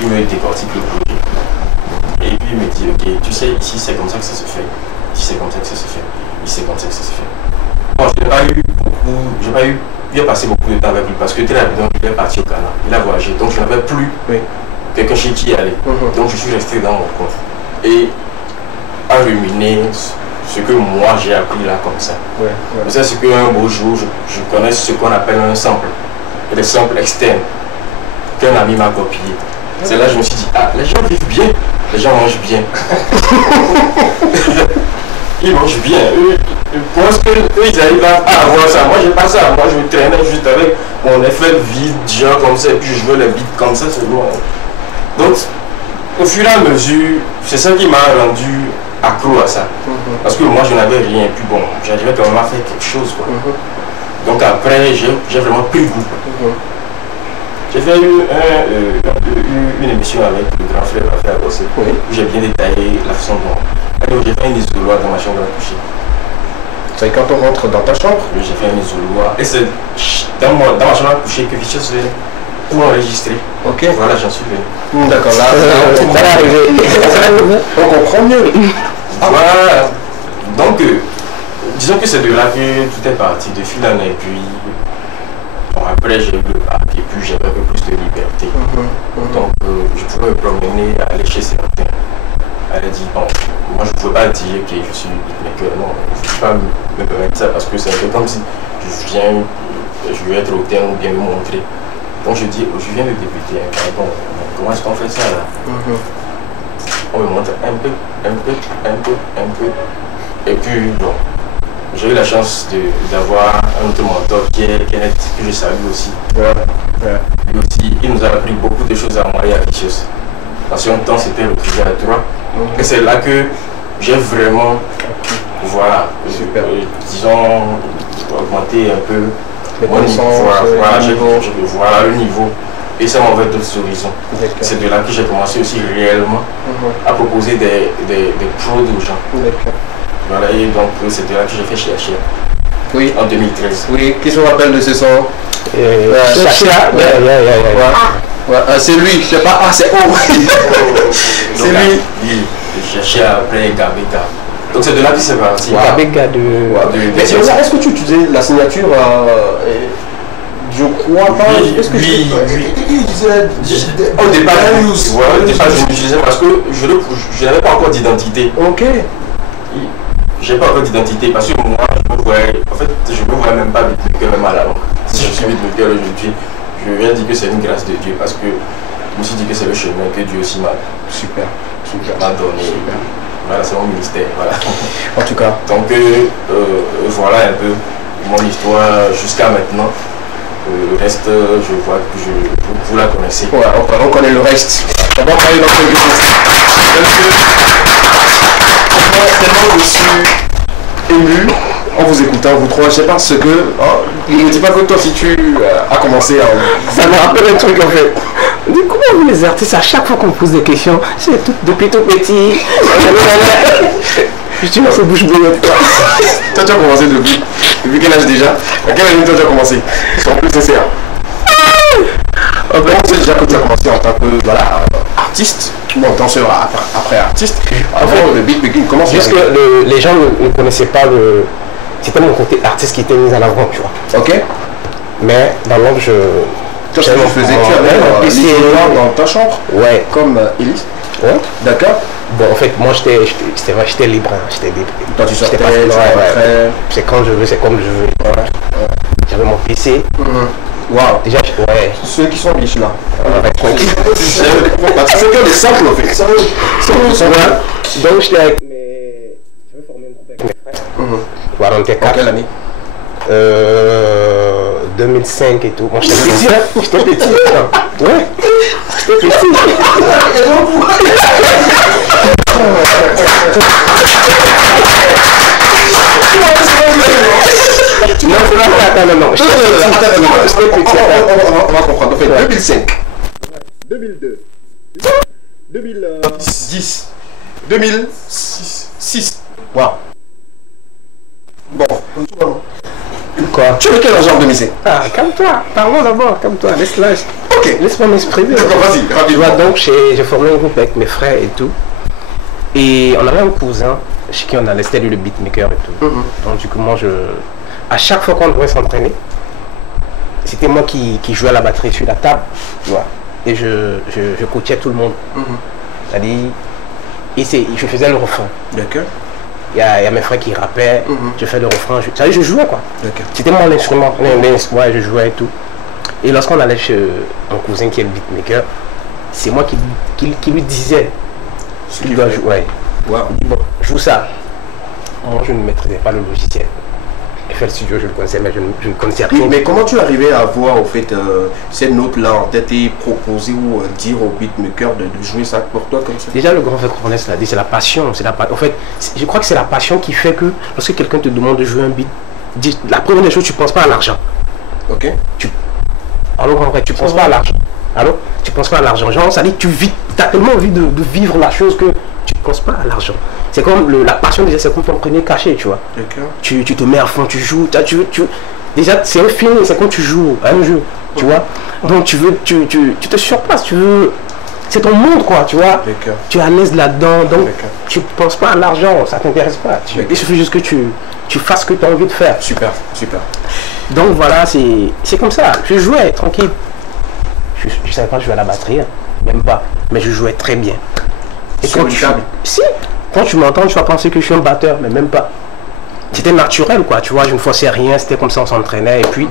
Il me décortique le projet. Et puis il me dit, ok, tu sais, ici c'est comme ça que ça se fait. Ici c'est comme ça que ça se fait. Ici c'est comme ça que ça se fait. Bon, il a passé beaucoup de temps avec lui parce que très rapidement il est parti au Ghana. Il a voyagé. Donc je n'avais plus quelqu'un chez qui aller. Donc je suis resté dans mon coin. Et à ruminer ce que moi j'ai appris là comme ça. Ça c'est qu'un beau jour, je connais ce qu'on appelle un sample. Des samples externes qu'un ami m'a copié. C'est là que je me suis dit, ah, les gens vivent bien, les gens mangent bien. Ils mangent bien. Eux, ils arrivent à avoir ça. Moi, j'ai pas ça. Moi, je me traînais juste avec mon effet vide, genre comme ça, et puis je veux les beats comme ça, c'est bon. Donc, au fur et à mesure, c'est ça qui m'a rendu accro à ça. Parce que moi, je n'avais rien. Et puis bon, j'arrivais quand même à faire quelque chose, quoi. Donc après, j'ai vraiment pris goût. J'ai fait une émission avec le grand frère Raphaël Agossé, où j'ai bien détaillé la façon dont j'ai fait une isoloir dans ma chambre à coucher. C'est quand on rentre dans ta chambre? J'ai fait un isoloir. Et c'est dans ma chambre à coucher que Vicious venait pour enregistrer. Ok. Voilà, j'en suis venu. D'accord, là, on comprend mieux. Voilà. Donc, disons que c'est de là que tout est parti, de fil en aiguille. Bon, après, j'ai eu le bac et puis j'avais un peu plus de liberté. Donc, je pouvais me promener, aller chez certains. Elle a dit, bon, moi je ne pouvais pas dire que je suis beatmaker, non, je ne peux pas me permettre ça parce que c'est un peu comme si je veux être auteur ou bien me montrer. Donc je dis, je viens de débuter, bon, comment est-ce qu'on fait ça là? On me montre un peu. Et puis, bon, j'ai eu la chance d'avoir un autre mentor qui est Kenneth, que je salue aussi. Lui aussi, il nous a appris beaucoup de choses à moi et à Vicious. Parce qu'en temps, c'était le projet à 3. Et c'est là que j'ai vraiment, voilà, disons, augmenté un peu mon niveau. Voilà le niveau. Et ça m'a ouvert d'autres horizons. C'est de là que j'ai commencé aussi réellement à proposer des pros aux gens. Voilà, et donc c'est de là que j'ai fait Chia. Oui. En 2013. Oui, qui se rappelle de ce son? C'est lui, je sais pas, c'est c'est lui. J'ai cherché après Gabega. Donc c'est de là que c'est parti. Gabega Mais est-ce que tu utilisais la signature je crois pas. Oui, il disait au départ, je l'utilisais parce que je n'avais pas encore d'identité. Ok. J'ai pas encore d'identité parce que moi, je me voyais même pas beatmaker même à la langue. Si je suis beatmaker aujourd'hui, je viens dire que c'est une grâce de Dieu parce que je me suis dit que c'est le chemin que Dieu aussi m'a donné. Voilà, c'est mon ministère. Voilà. En tout cas. Donc voilà un peu mon histoire jusqu'à maintenant. Le reste, je vois que vous la connaissez. Ouais, on connaît le reste. On va parler dans quelque chose. Tellement je suis ému en vous écoutant, vous trois, je sais pas ce que. Il ne dit pas que toi, si tu as commencé à. Ça me rappelle un truc en fait. Du coup, comment les artistes, à chaque fois qu'on pose des questions, c'est tout, depuis tout petit. Je dis, non, c'est bouche bouée. Toi, tu as commencé depuis quel âge déjà? À quel âge toi tu as commencé? Sois plus sincère. On sait déjà que tu as commencé en tant que artiste, ou en danseur après artiste. Avant le beatmaking, comment c'est? Juste que les gens ne connaissaient pas c'était mon côté artiste qui était mis en avant, tu vois. Ok. Mais dans l'ombre, tu avais un PC dans ta chambre? Ouais. Comme Elise? Ouais. D'accord. Bon, en fait, moi j'étais libre. J'étais libre. Quand tu sortais, c'est quand je veux, c'est comme je veux. J'avais mon PC. Waouh. Déjà, ouais. Ceux qui sont riches là. Tranquille. C'est que des samples en fait. Donc j'étais avec j'avais formé un groupe avec mes frères. Voilà, on était 4. En quelle année? 2005 et tout. Moi j'étais petit, hein. J'étais petit. Ouais. J'étais petit. Non. On va comprendre. En fait, 2005, 2002, 2010, 2006. Waouh. Bon. Quoi? Tu veux quel argent en 2005? Ah, calme-toi. Parlons d'abord, calme-toi. Ok. Laisse-moi m'exprimer. Vas-y, rapidement. Donc, j'ai formé un groupe avec mes frères et tout. Et on avait un cousin chez qui on allait, c'était lui le beatmaker et tout. Donc, du coup, moi, à chaque fois qu'on devait s'entraîner, c'était moi qui jouais à la batterie sur la table. Voilà. Et je coachais tout le monde. C'est-à-dire, je faisais le refrain. D'accord. Il y a mes frères qui rappaient, je fais le refrain, je jouais quoi. C'était mon instrument, je jouais et tout. Et lorsqu'on allait chez mon cousin qui est le beatmaker, c'est moi qui lui disais ce qu'il doit jouer. Ouais. Wow. Il dit, bon, joue ça. Moi je ne maîtrisais pas le logiciel. FL Studio je le connaissais, mais je ne connaissais rien. Mais comment tu arrivais à avoir au fait ces notes-là en tête et proposer ou dire au beatmaker de jouer ça pour toi comme ça? Déjà le grand frère Cornès l'a dit, c'est la passion. En fait, je crois que c'est la passion qui fait que lorsque quelqu'un te demande de jouer un beat, la première des choses, tu ne penses pas à l'argent. Ok. Alors en vrai, tu ne penses pas à l'argent. Alors, tu ne penses pas à l'argent. Genre, ça dit que tu as tellement envie de vivre la chose que tu ne penses pas à l'argent. C'est comme la passion, déjà, c'est comme ton premier cachet, tu vois. Tu te mets à fond, tu joues, déjà, c'est un film, c'est quand tu joues à un jeu, tu vois. Donc, tu te surpasses, tu veux. C'est ton monde, quoi, tu vois. Tu es à l'aise là-dedans, donc tu ne penses pas à l'argent, ça ne t'intéresse pas. Il suffit juste que tu fasses ce que tu as envie de faire. Super. Donc voilà, c'est comme ça. Je jouais tranquille. Je ne savais pas jouer à la batterie, hein, même pas. Mais je jouais très bien. Et quand tu m'entends, tu vas penser que je suis un batteur, mais même pas. C'était naturel, quoi, tu vois, je ne forçais rien, c'était comme ça, on s'entraînait. Et puis,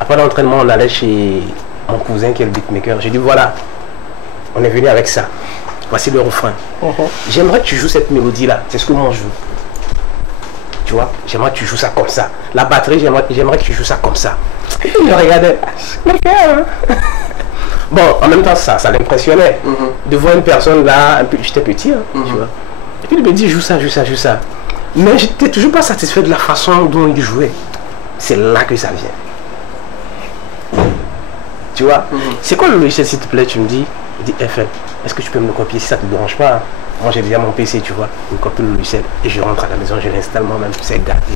après l'entraînement, on allait chez mon cousin qui est le beatmaker. J'ai dit, voilà, on est venu avec ça. Voici le refrain. J'aimerais que tu joues cette mélodie-là, c'est ce que moi je veux. Tu vois, j'aimerais que tu joues ça comme ça. La batterie, j'aimerais que tu joues ça comme ça. Et puis, il me regardait, bon, en même temps, ça l'impressionnait de voir une personne là, j'étais petit, hein, tu vois. Et puis il me dit, joue ça. Mais j'étais toujours pas satisfait de la façon dont il jouait. C'est là que ça vient. Tu vois, c'est quoi le logiciel, s'il te plaît, tu me dis, il dit FL, est-ce que tu peux me le copier si ça te dérange pas? Moi j'ai déjà mon PC, tu vois, je me copie le logiciel et je rentre à la maison, je l'installe moi-même, c'est gâté.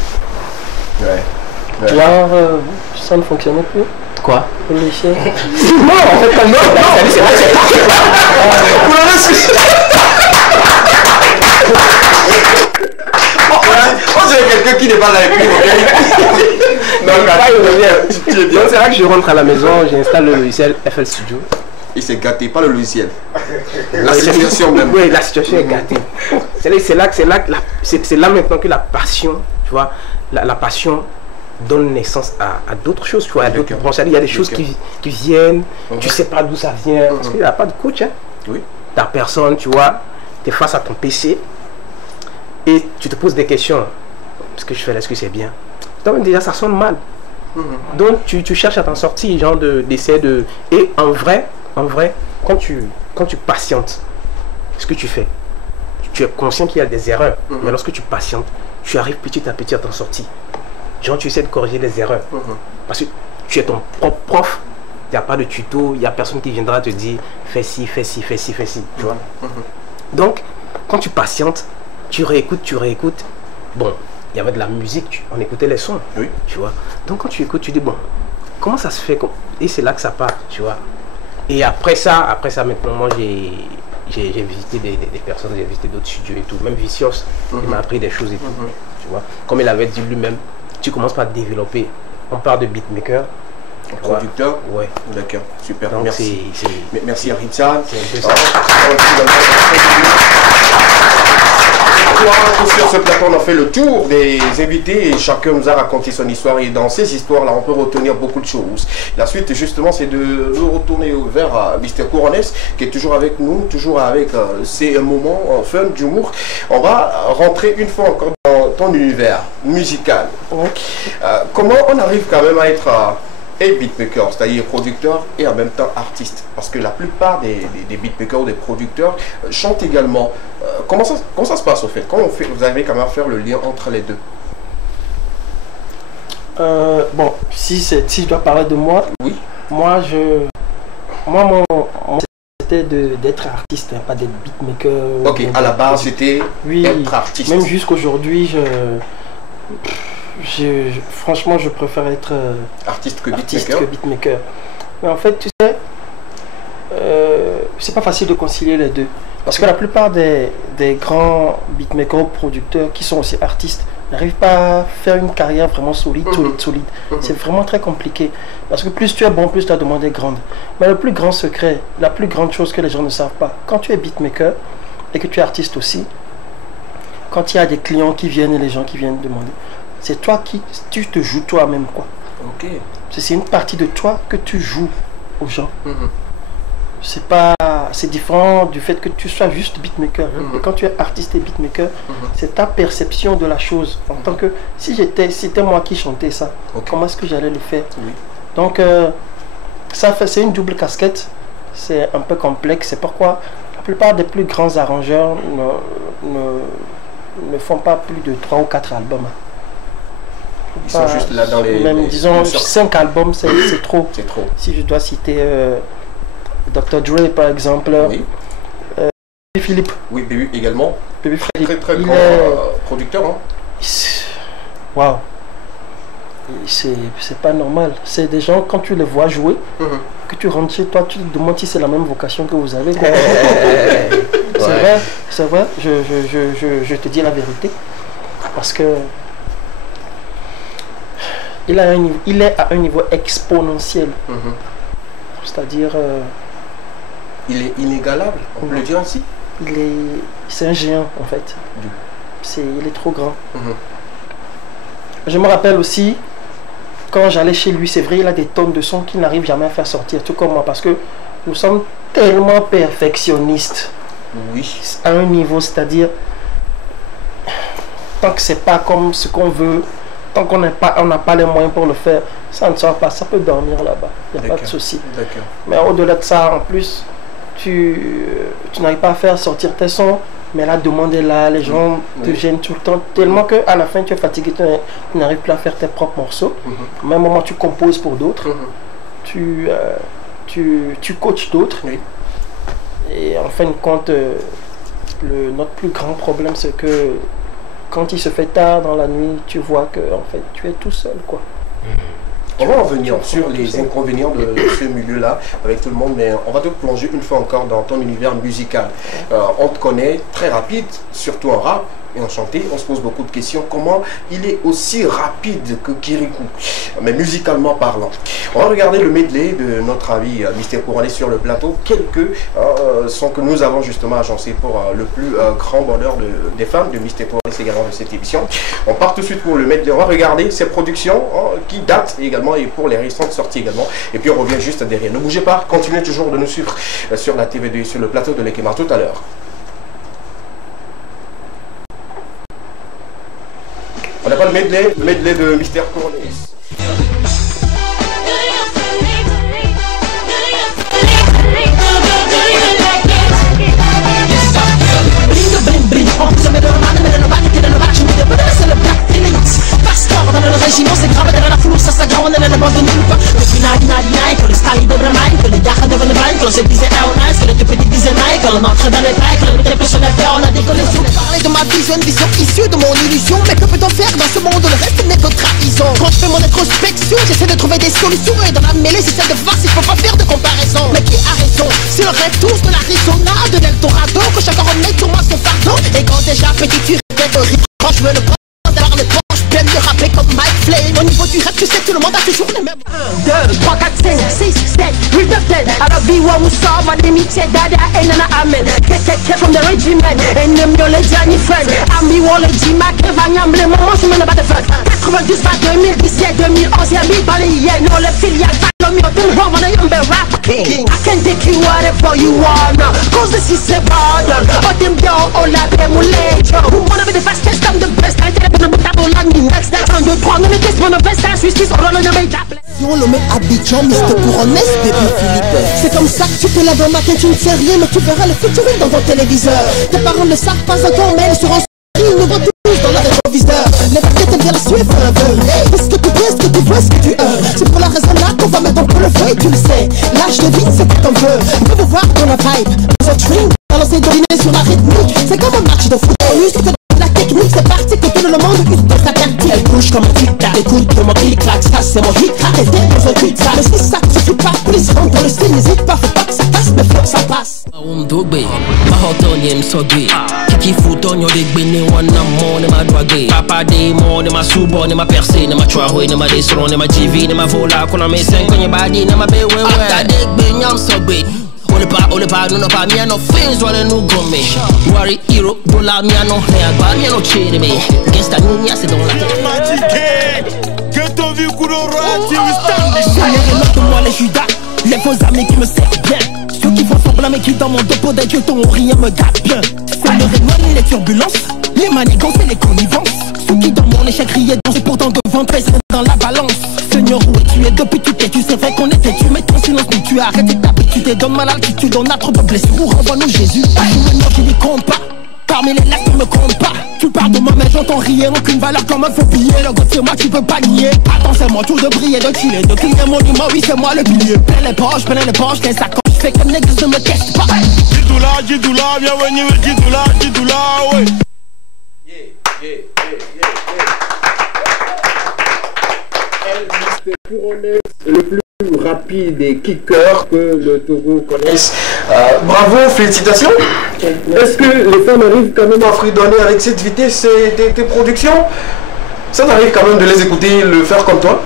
Tu vois, ça ne fonctionnait plus. Quoi? Le logiciel. Non, en fait, non, c'est vrai, On dirait quelqu'un qui n'est pas là et puis c'est vrai que je rentre à la maison, j'installe le logiciel FL Studio. Il s'est gâté, pas le logiciel. La situation même. Oui, la situation est gâtée. C'est là maintenant que la passion, tu vois, la passion donne naissance à d'autres choses, tu vois, à d'autres branches. Il y a des choses qui viennent, tu sais pas d'où ça vient, parce qu'il n'y a pas de coach, hein. Oui. T'as personne, tu vois, tu es face à ton PC et tu te poses des questions. Ce que je fais là, est-ce que c'est bien? Donc déjà, ça sonne mal. Donc tu cherches à t'en sortir, genre d'essayer de... Et en vrai, quand tu patientes, ce que tu fais, tu es conscient qu'il y a des erreurs, mais lorsque tu patientes, tu arrives petit à petit à t'en sortir. Genre tu essaies de corriger les erreurs, parce que tu es ton propre prof, il n'y a pas de tuto, il n'y a personne qui viendra te dire fais ci, tu vois. Donc, quand tu patientes, tu réécoutes, bon, il y avait de la musique, on écoutait les sons, tu vois. Donc quand tu écoutes, tu dis bon, comment ça se fait? Et c'est là que ça part, tu vois. Et après ça maintenant, moi j'ai visité des personnes, j'ai visité d'autres studios et tout, même Vicious, il m'a appris des choses et tout, tu vois. Comme il avait dit lui-même, tu commences par développer, on parle de beatmaker. Producteur? Ouais. D'accord, super, donc merci. Merci à Richard. C'est un peu ça. Sur ce plateau, on a fait le tour des invités et chacun nous a raconté son histoire. Et dans ces histoires-là, on peut retenir beaucoup de choses. La suite, justement, c'est de nous retourner vers Mr. Couronnes, qui est toujours avec nous, toujours avec ces moments fun, d'humour. On va rentrer une fois encore dans ton univers musical. Comment on arrive quand même à être et beatmaker, c'est-à-dire producteur et en même temps artiste, parce que la plupart des beatmakers ou des producteurs chantent également. Comment ça se passe au fait? Comment vous arrivez quand même à faire le lien entre les deux? Bon, si je dois parler de moi, oui. Moi mon c'était d'être artiste, hein, pas d'être beatmaker. Ok, à la base c'était être artiste. Même jusqu'aujourd'hui, franchement, je préfère être artiste que beatmaker. Mais en fait, tu sais, c'est pas facile de concilier les deux. Parce que la plupart des grands beatmakers, producteurs qui sont aussi artistes n'arrivent pas à faire une carrière vraiment solide. C'est vraiment très compliqué. Parce que plus tu es bon, plus ta demande est grande. Mais le plus grand secret, la plus grande chose que les gens ne savent pas, quand tu es beatmaker et que tu es artiste aussi, quand il y a des clients qui viennent et les gens qui viennent demander, c'est toi tu te joues toi-même, quoi. Ok. C'est une partie de toi que tu joues aux gens. C'est différent du fait que tu sois juste beatmaker. Et quand tu es artiste et beatmaker, c'est ta perception de la chose. En tant que, si c'était moi qui chantais ça, comment est-ce que j'allais le faire? Donc, c'est une double casquette. C'est un peu complexe. C'est pourquoi la plupart des plus grands arrangeurs ne font pas plus de 3 ou 4 albums. Ils sont juste là dans les... Même, disons, 5 albums, c'est trop. C'est trop. Si je dois citer Dr. Dre, par exemple. Oui. Philippe. Oui, également. Baby Freddy, très grand producteur. Hein. Waouh. C'est pas normal. C'est des gens, quand tu les vois jouer, que tu rentres chez toi, tu te demandes si c'est la même vocation que vous avez. C'est vrai, je te dis la vérité. Parce que il est à un niveau exponentiel. C'est-à-dire... il est inégalable, on peut le dire ainsi. C'est un géant, en fait. Il est trop grand. Je me rappelle aussi, quand j'allais chez lui, c'est vrai, il a des tonnes de sons qu'il n'arrive jamais à faire sortir, tout comme moi, parce que nous sommes tellement perfectionnistes. Oui. À un niveau, c'est-à-dire, tant que c'est pas comme ce qu'on veut, tant qu'on n'a pas les moyens pour le faire, ça ne sort pas, ça peut dormir là-bas, il n'y a pas de souci. Mais au-delà de ça, en plus, tu n'arrives pas à faire sortir tes sons, mais la demande est là, les gens te gênent tout le temps, tellement qu'à la fin tu es fatigué, tu n'arrives plus à faire tes propres morceaux. À un moment tu composes pour d'autres, tu coaches d'autres. Et en fin de compte, notre plus grand problème, c'est que quand il se fait tard dans la nuit, tu vois que en fait tu es tout seul, quoi. On va revenir sur les inconvénients de ce milieu-là avec tout le monde, mais on va te plonger une fois encore dans ton univers musical. On te connaît très rapide, surtout en rap et en chanté. On se pose beaucoup de questions. Comment il est aussi rapide que Kirikou, mais musicalement parlant? On va regarder le medley de notre ami Mister Couronné sur le plateau. Quelques sons que nous avons justement agencés pour le plus grand bonheur des fans de Mister Couronné, c'est également de cette émission. On part tout de suite pour le medley. On va regarder ses productions qui datent également et pour les récentes sorties également. Et puis on revient juste derrière. Ne bougez pas, continuez toujours de nous suivre sur la TV2 sur le plateau de l'Ekema tout à l'heure. On n'a pas le medley de Mister Couronné. Pastor dans le régiment, c'est grave dans la foule, ça s'aggrave, on est la base de nulle part. Depuis 1999, que le style de Bremagne, que les gars deviennent blind, que l'on se disait oh nice, que les tout petits disaient nice, que l'on entre dans les tailles, que l'on était plus sur la terre, on a décollé sur les parler de ma vision, une vision issue de mon illusion. Mais que peut-on faire dans ce monde où le reste n'est que trahison? Quand je fais mon introspection, j'essaie de trouver des solutions, et dans la mêlée, c'est celle de voir s'il faut pas faire de comparaison. Mais qui a raison? C'est le rêve tous de l'Arizona, de l'Eldorado, que chacun remette sur moi son fardeau. Et quand déjà petit tu rêves de rire, quand je veux le prendre, d'avoir le tranche, bien de rapper comme Mike Flame. Au niveau du rap, tu sais, tout le monde a toujours les mêmes. 1, 2, 3, 4, 5, 6, 7, 8, 9, 10. Alors, be what we saw, my name is Dada, and Nana Amen. Get from the regiment, and them yo le Johnny friend. I'm be all the G-Mac, Evanyam, les moments, je mène pas de fun. 92 à 2017, 2011, y'a mis dans les yens, non, les filiales, follow me, don't wrong, on a young rap king. I can take you whatever you wanna, cause this is a burden. Oh, them yo, all la paix, moulé, who wanna be the fastest, I'm the best, I tell you, I'm the next, that's 1, 2, 3, non, mais qu'est-ce qu'on a fait, c'est la justice, on a le mec d'appel. Si on le met à Abidjan, Mister Couronné, baby Philippe. C'est comme ça que tu te lèves un matin, tu ne sais rien, mais tu verras le futuriste dans ton téléviseur. Tes parents ne savent pas encore, mais ils seront ils nous voient tous dans la rétroviseur. Les paquettes, elles viennent la suivre un peu. Est-ce que tu peux, est-ce que tu veux, est-ce que tu veux? C'est pour la raison là qu'on va mettre ton le feu, et tu le sais. L'âge de vie, c'est pas ton vœu. On peut voir dans la vibe, dans un dream, balancer dominer sur la rythmique. C'est comme un match de foot, la technique, c'est parti que tout le monde use dans sa carte. Elle bouge comme un tic-tac, écoute comment il claque. Ça c'est mon hit, arrêtez dans un tweet. Ça, mais si ça ne suffit pas, plus rentre dans le style. N'hésite pas, faut pas que ça passe, mais faut que ça passe. Kiki foot on your big binny one more than my drug. Papa day more than my super, than my percé, than my traway, than my distro, than my GV, than my vola. When I'm saying on your body, than my bed when I dig bin, I'm so great. All the part, no part, me and no fins, what a new gummy. Worry, hero, dollar, me and no hair, but me and no cheat me. Against that new yes, I don't like it. Magic, que t'as vu, coup de roi, tu me stand. C'est moi les Judas, les faux amis qui me servent bien. Ceux qui font semblant mais qui dans mon dos pour des dieux dont rien me gâte bien. C'est le rémoine, les turbulences, les manigances et les connivences. Ceux qui dans mon échec riaient danser pourtant devant pèseraient dans la balance. Seigneur, où tu es depuis tu t'es, tu sais vrai qu'on était, tu mets ton silence, mais tu arrêtes d'habitude, tu donnes mal altitude, on a trop de blessures, renvoie-nous Jésus. Maintenant je n'y compte pas, parmi les lettres ne me compte pas. Tu parles de moi mais j'entends rien, aucune valeur comme un faux billet. Le goût c'est moi tu peux pas nier. Attends c'est moi tout de briller, de chiller, de crier mon numéro, oui c'est moi le pilier. Plein les poches, les sacoches. fake them niggas in the guest box. Jidoula, bienvenue, Jidoula, ouais. Elvis Couronnes, le plus rapide et kicker que le Togo connaisse. Bravo, félicitations. Est-ce que les femmes arrivent quand même à fredonner avec cette vitesse tes productions? Ça t'arrive quand même de les écouter, le faire comme toi?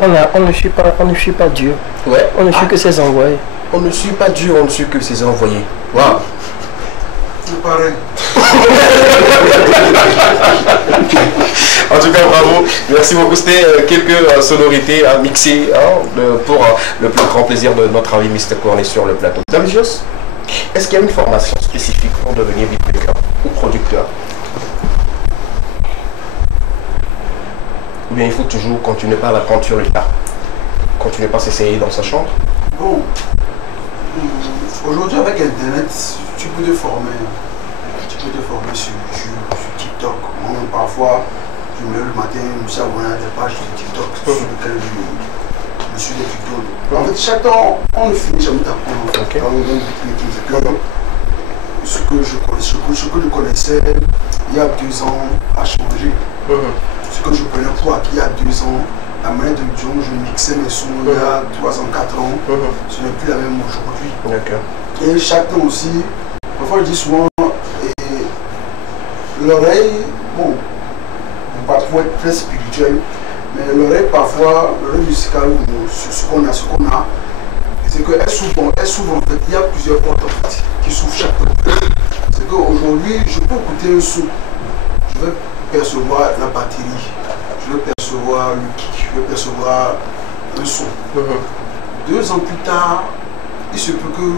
On ne suit pas Dieu. Ouais. On ne suit que ses envoyés. On ne suit pas Dieu, on ne suit que ses envoyés. Waouh. C'est pareil. En tout cas, bravo. Merci beaucoup. C'était quelques sonorités à mixer pour le plus grand plaisir de notre ami Mr. Cornet sur le plateau. Damisios, est-ce qu'il y a une formation spécifique pour devenir beatmaker ou producteur? Ou bien il faut toujours continuer par la peinture et l'art? Continuer par s'essayer dans sa chambre? Bon, aujourd'hui avec Internet, tu peux te former. Tu peux te former sur YouTube, sur TikTok. Moi, parfois, je me lève le matin, je me suis abonné à des pages sur TikTok sur lesquelles je suis des vidéos. En fait, chaque temps, on ne finit jamais d'apprendre. En fait, quand on donne ce que je connaissais il y a 2 ans a changé. Ce que je connais pour acquis il y a 2 ans, la manière dont je mixais mes sons il y a 3 ans, 4 ans, ce n'est plus la même aujourd'hui. Et chaque temps aussi, parfois je dis souvent, l'oreille, bon, pas pour être très spirituel, mais l'oreille parfois, l'oreille musicale, ce qu'on a, c'est qu'elle s'ouvre en fait, il y a plusieurs portes en fait, qui s'ouvrent chaque fois. C'est qu'aujourd'hui, je peux écouter un son, je vais percevoir la batterie, je vais percevoir le kick, je vais percevoir un son. 2 ans plus tard, il se peut que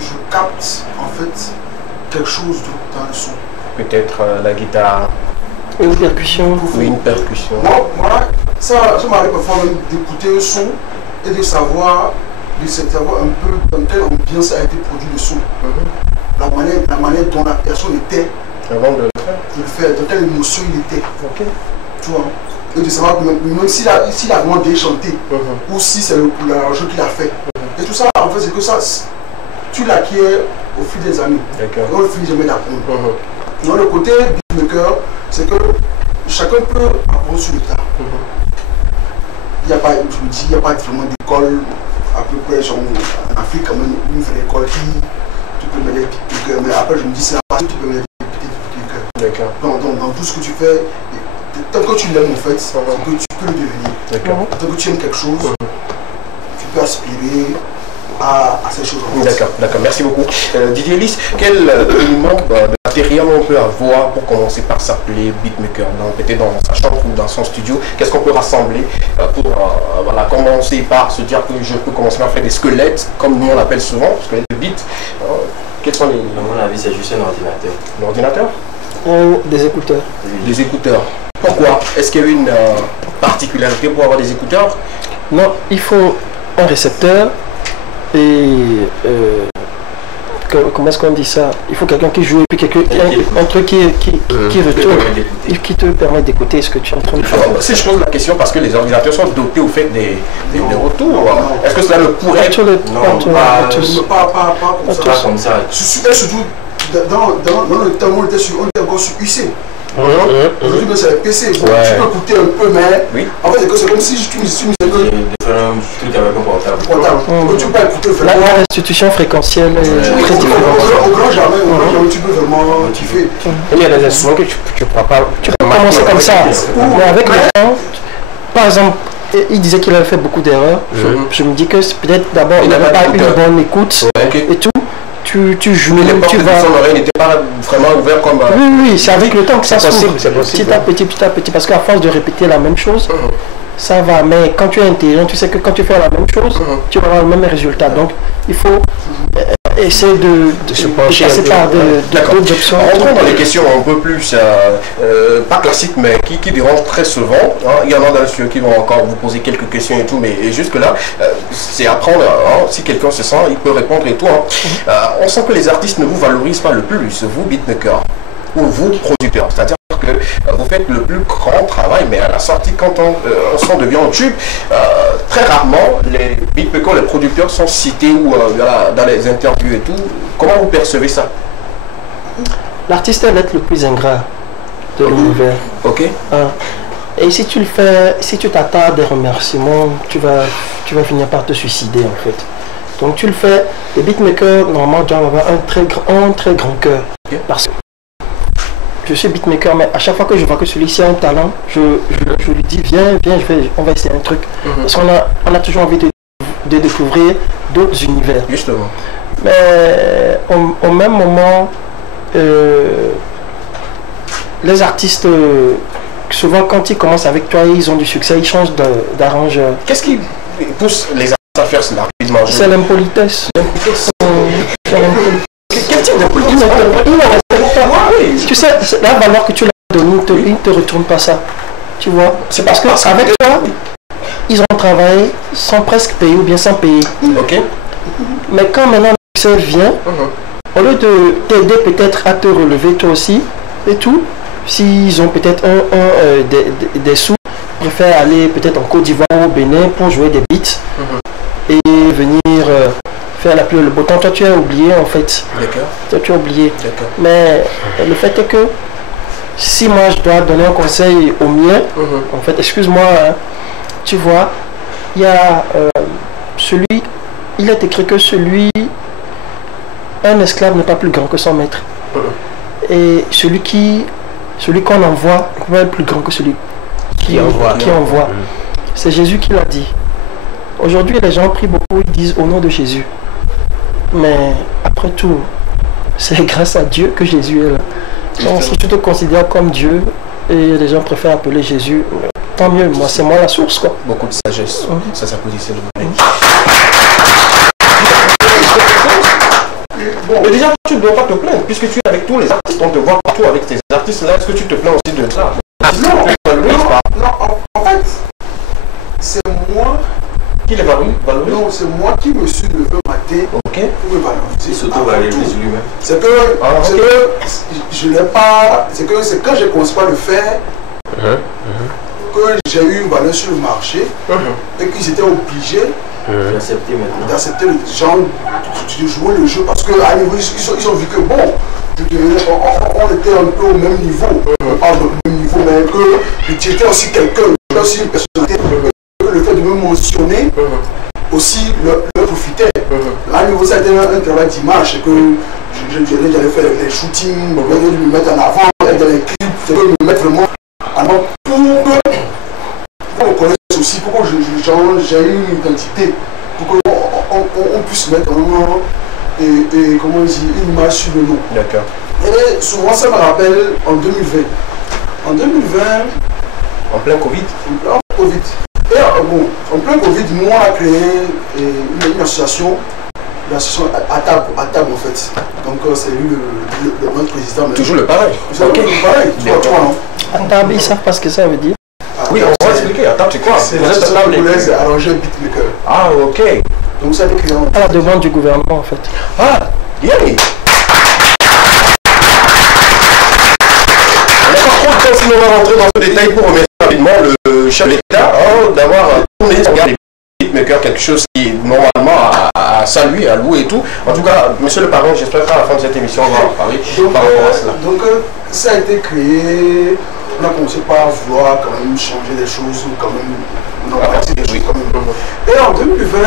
je capte en fait quelque chose dans le son. Peut-être la guitare. Une percussion. Oui, une percussion. Moi, ça m'arrive parfois même d'écouter un son et de savoir un peu dans quelle ambiance a été produit le son. La manière dont la personne était avant de le faire, dans quelle émotion il était. Tu vois. Et de savoir même s'il a vraiment bien chanté ou si c'est l'arrangement qu'il a fait. Et tout ça, en fait, c'est que ça, tu l'acquiers au fil des années. Et on ne finit jamais d'apprendre. Dans le côté beatmaker, c'est que chacun peut apprendre sur le tas. Il n'y a pas, je me dis, il n'y a pas vraiment d'école à peu près, genre en Afrique, quand même, une vraie école qui tu peux mettre des beatmakers, mais après je me dis, c'est la base, tu peux mettre des beatmakers. Dans tout ce que tu fais, tant que tu l'aimes en fait, que tu peux le devenir. Tant que tu aimes quelque chose, tu peux aspirer à ces choses. D'accord, merci beaucoup. Didier Ellis, quel minimum de matériel on peut avoir pour commencer par s'appeler beatmaker, peut-être dans sa chambre ou dans son studio? Qu'est-ce qu'on peut rassembler pour commencer par se dire que je peux commencer à faire des squelettes, comme nous on l'appelle souvent, squelettes de beat? Quels sont les... À mon avis, c'est juste un ordinateur. L'ordinateur? Des écouteurs. Des écouteurs. Pourquoi? Est-ce qu'il y a une particularité pour avoir des écouteurs? Non, il faut un récepteur et comment est-ce qu'on dit ça? Il faut quelqu'un qui joue et puis un truc qui retourne et qui te permet d'écouter ce que tu es en train de faire. Si je pose la question parce que les ordinateurs sont dotés au fait des retours, est-ce que cela ne pourrait être... Pas comme ça. Surtout dans le temps où on était encore sur UC. Aujourd'hui, c'est le PC. Tu peux écouter un peu, mais en fait, c'est comme si tu me disais que. Un truc avec un portable. Tu peux écouter. La restitution fréquentielle est très différente. Au grand jamais, tu peux vraiment kiffer. Il y a des instruments que tu ne pourras pas. Tu peux commencer comme ça. Mais avec le temps, par exemple, il disait qu'il avait fait beaucoup d'erreurs. Je me dis que peut-être d'abord, il n'avait pas une bonne écoute et tout. Tu joues, tu vas... Son oreille n'était pas vraiment ouvert comme... Oui, c'est avec le temps que ça s'ouvre. Petit à petit, parce qu'à force de répéter la même chose, ça va. Mais quand tu es intelligent, tu sais que quand tu fais la même chose, tu vas avoir le même résultat. Donc, il faut essayer de se pencher par d'autres options. Entrons dans les questions un peu plus, pas classiques, mais qui dérangent très souvent. Il y en a dans le studio qui vont encore vous poser quelques questions et tout, mais jusque-là, c'est apprendre. Si quelqu'un se sent, il peut répondre et tout. On sent que les artistes ne vous valorisent pas le plus, vous, beatmakers, ou vous, producteurs. C'est-à-dire que vous faites le plus grand travail, mais à la sortie, quand un son devient un tube, très rarement, les beatmakers, les producteurs sont cités ou dans les interviews et tout. Comment vous percevez ça? L'artiste est l'être le plus ingrat de l'univers. Ok. Et si tu le fais, si tu t'attardes des remerciements, tu vas finir par te suicider en fait. Donc tu le fais, les beatmakers normalement doivent avoir un très grand cœur. Okay. Parce que je suis beatmaker, mais à chaque fois que je vois que celui-ci a un talent, je lui dis viens, on va essayer un truc. Parce qu'on a toujours envie de découvrir d'autres univers. Justement. Mais au même moment, les artistes, souvent quand ils commencent avec toi, ils ont du succès, ils changent d'arrangeur. Qu'est-ce qui pousse les artistes à faire cela rapidement? C'est l'impolitesse. Quel type d'impolitesse? Tu sais, la valeur que tu leur donnes, ils ne te retournent pas ça. Tu vois? C'est parce qu'avec toi, ils ont travaillé sans presque payer ou bien sans payer. Ok. Mais quand maintenant le succès vient, au lieu de t'aider peut-être à te relever toi aussi et tout, s'ils ont peut-être des sous, ils préfèrent aller peut-être en Côte d'Ivoire ou au Bénin pour jouer des beats et venir faire la pluie le beau temps. Toi tu as oublié en fait. D'accord. Toi tu as oublié. D'accord. Mais le fait est que si moi je dois donner un conseil au mien, en fait, excuse-moi, hein, tu vois, il y a il est écrit que un esclave n'est pas plus grand que son maître. Et celui qu'on envoie va être plus grand que celui qui envoie. C'est Jésus qui l'a dit. Aujourd'hui, les gens prient beaucoup, ils disent au nom de Jésus. Mais après tout, c'est grâce à Dieu que Jésus est là. Donc si tu te considères comme Dieu et les gens préfèrent appeler Jésus, tant mieux, moi c'est moi la source quoi. Beaucoup de sagesse, ça s'applaudissait le mec. Bon, mais déjà tu ne dois pas te plaindre puisque tu es avec tous les artistes, on te voit partout avec tes artistes là, est-ce que tu te plains aussi de ça? Non, en fait, c'est moi qui les valorise. Non, c'est moi qui me suis levé matin pour me valoriser. S'auto-valoriser lui-même. C'est que je n'ai pas. C'est quand j'ai commencé par le faire que j'ai eu une valeur sur le marché et qu'ils étaient obligés d'accepter le genre de jouer le jeu parce qu'à niveau ils ont vu que bon, on était un peu au même niveau, pas au même niveau, mais que j'étais aussi quelqu'un, aussi une personnalité. Le fait de me mentionner aussi leur profitait. À niveau ça a été un travail d'image que j'allais faire les shootings, de me mettre en avant, dans les clips, de me mettre vraiment en avant pour qu'on me connaisse aussi, pour que j'ai une identité, pour qu'on puisse mettre comment dire, une image sur le nom. D'accord. Et souvent ça me rappelle en 2020. En 2020, en plein Covid. En Covid. Et en plein Covid, nous on a créé une association, l'association ATAB en fait. Donc c'est lui notre président. Toujours le pareil. C'est le pareil, tu vois non? ATAB, ils savent pas ce que ça veut dire. Oui, on va expliquer. ATAB, c'est quoi? C'est l'association congolaise arrangée beatmaker. Ah, ok. Donc ça a été créé à la demande du gouvernement en fait. Ah, yeah. Si on va rentrer dans ce détail pour remercier rapidement le chef de l'État d'avoir tourné les beatmakers, quelque chose qui normalement à saluer, à louer et tout. En tout cas, monsieur le parrain, j'espère qu'à la fin de cette émission, on va en parler par rapport à cela. Donc, ça a été créé, on a commencé par vouloir quand même changer des choses, quand même normaliser des choses quand même. Et en 2020,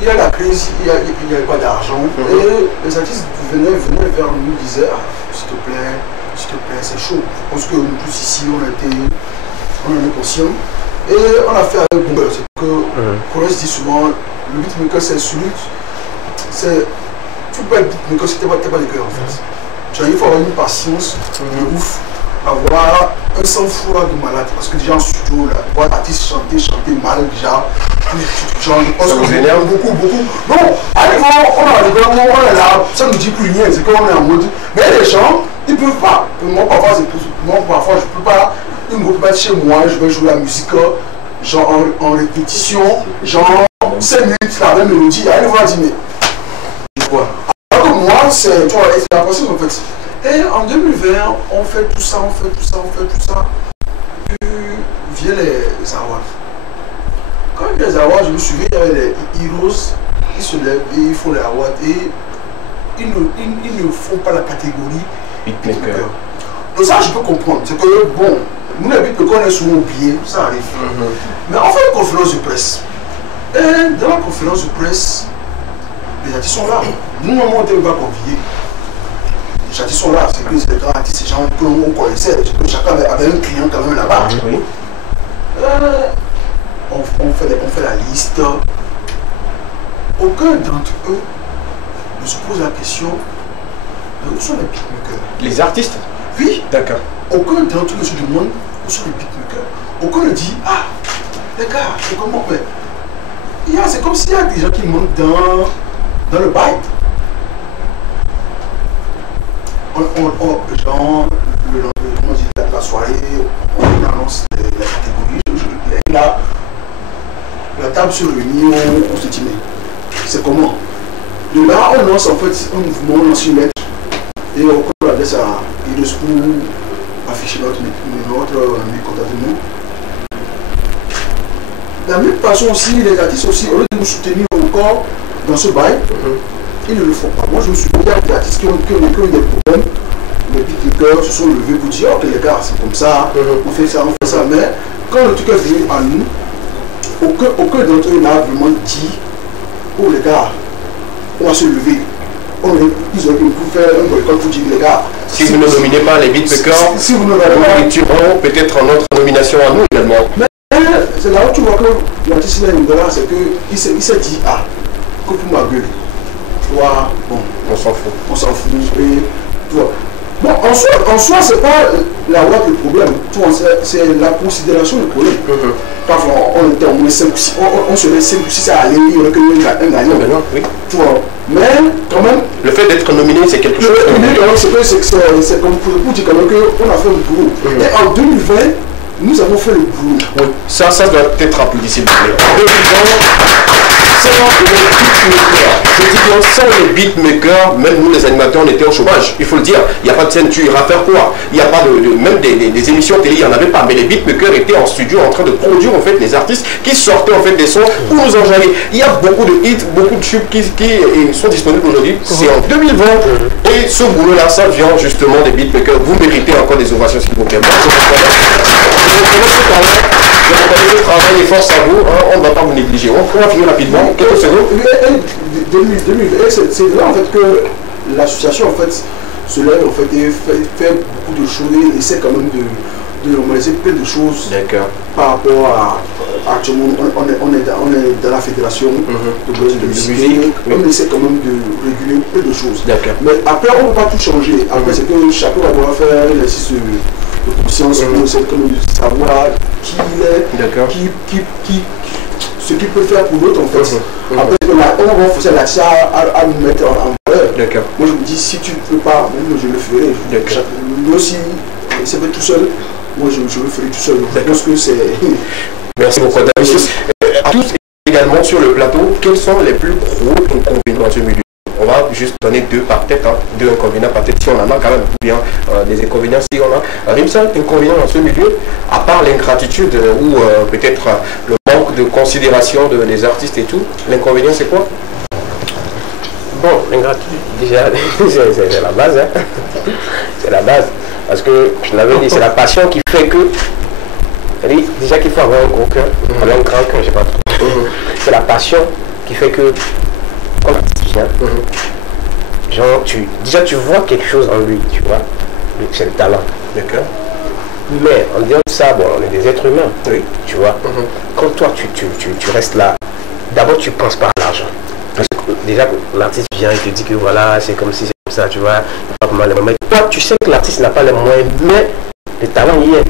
il y a la crise, il n'y avait pas d'argent, et les artistes venaient vers nous, disaient, s'il te plaît, c'est chaud. Je pense que nous tous ici, on en est conscients. Et on a fait avec Boomer. C'est que, Colès dit souvent, le beatmaker, c'est celui. Tu peux être beatmaker si tu n'es pas de cœur en fait. Il faut avoir une patience de ouf, avoir un sang-froid de malade. Parce que déjà en studio, là, voir l'artiste chanter mal, déjà. Je pense que vous énerve beaucoup. Non, à l'époque, on est là, ça ne nous dit plus rien. C'est qu'on est en mode. Mais les gens, ils ne peuvent pas. Moi, parfois, je ne peux pas. Ils ne peuvent pas être chez moi, je vais jouer la musique, genre en répétition, genre 5 minutes, la même mélodie. Allez voir dîner. Pourquoi? Alors que moi, c'est la procédure en fait. Et en 2020, on fait tout ça. Puis viennent les Awa. Quand il y a les Awa, awards, je me souviens, il y avait les Heroes, ils se lèvent et ils font les awards et ils ne font pas la catégorie beatmaker. Donc ça, je peux comprendre. C'est que, bon, nous les beatmakers, on est souvent oubliés, ça arrive. Mais on fait une conférence de presse. Et dans la conférence de presse, les artistes sont là. Nous, on ne pas convier. Les artistes sont là. C'est que c'est des grands artistes, ces gens qu'on connaissait. Chacun avait un client quand même là-bas. Oui. On fait la liste. Aucun d'entre eux ne se pose la question de où sont les beatmakers. Les artistes? Oui. D'accord. Aucun d'entre eux ne se demande où sont les beatmakers. Aucun ne dit, ah, les gars, c'est comment on fait? C'est comme s'il y a des gens qui montent dans le bail. Genre, la soirée, on annonce la catégorie. Là, la table se réunit, on se dit, mais c'est comment? De là, on lance en fait un mouvement, on lance une lettre et on adresse à Iris pour afficher notre mécontent de nous. De la même façon aussi, les artistes aussi, au lieu de nous soutenir encore dans ce bail, ils ne le font pas. Moi, je me suis dit, il y a des artistes qui ont des problèmes. Les beatmakers se sont levés pour dire, ok les gars, c'est comme ça, on fait ça, mais quand le truc est venu à nous, aucun d'entre eux n'a vraiment dit, oh les gars, on va se lever. Ils ont pu faire un boycott pour dire, les gars, si vous ne nominez pas les beatmakers, si vous ne nominez pas, peut-être en notre nomination à nous également. Mais c'est là où tu vois que l'artiste c'est qu'il s'est dit, ah, que pour ma gueule, toi, bon, on s'en fout. On s'en fout. Et, tu vois. Bon, en soi c'est pas la loi le problème, c'est la considération du problème. Parfois, on était au moins 5 ou 6, on serait 5 ou 6 à aller, il y aurait un gagnant. Oui. Tu vois. Mais quand même. Le fait d'être nominé, c'est quelque chose. C'est comme pour dire quand même qu'on a fait le boulot. Et en 2020, nous avons fait le boulot. Oui. Ça doit être applaudi, s'il vous plaît. En 2020, je dis bien sans les beatmakers, même nous les animateurs on était au chômage, il faut le dire, il n'y a pas de ceinture, il va faire quoi? Il n'y a pas même des émissions télé, il n'y en avait pas, mais les beatmakers étaient en studio en train de produire en fait les artistes qui sortaient en fait des sons pour nous enjailler. Il y a beaucoup de hits, beaucoup de tubes qui sont disponibles aujourd'hui, c'est en 2020 et ce boulot là ça vient justement des beatmakers. Vous méritez encore des ovations s'il vous plaît. Je reconnais le travail et force à vous, on ne va pas vous négliger. On va finir rapidement, quelques secondes. 2020, c'est là en fait que l'association en fait se lève en fait et fait beaucoup de choses et essaie quand même de normaliser plein de choses par rapport à actuellement on est dans la fédération de musique. On essaie quand même de réguler plein de choses. Mais après on ne peut pas tout changer. Après c'est que chacun va devoir faire un exercice de conscience pour essayer de savoir qui il est, ce qu'il peut faire pour l'autre en fait. Après on va forcer l'artiste à nous mettre en valeur. Moi je me dis si tu ne peux pas, moi je le ferai. Moi aussi, c'est fait tout seul. Moi je le ferai tout seul. Je pense que c'est. Merci beaucoup. À tous également sur le plateau, quels sont les plus gros inconvénients dans ce milieu? On va juste donner deux par tête, deux inconvénients par tête si on en a quand même, ou bien des inconvénients si on a. Rimson, inconvénient dans ce milieu, à part l'ingratitude ou peut-être le manque de considération des artistes et tout, l'inconvénient c'est quoi? Bon, l'ingratitude, déjà, c'est la base, c'est la base. Parce que, je l'avais dit, c'est la passion qui fait que, déjà qu'il faut avoir un gros cœur, avoir un grand cœur, je sais pas trop. C'est la passion qui fait que, quand tu viens, genre, tu vois quelque chose en lui, tu vois, c'est le talent. Mais en disant ça, bon, on est des êtres humains, tu vois. Quand toi, tu restes là, d'abord, tu penses pas à l'argent. Parce que déjà, l'artiste vient et te dit que voilà, c'est comme si c'est comme ça, tu vois, il pas mal les moyens. Toi, tu sais que l'artiste n'a pas les moyens, mais le talent y est.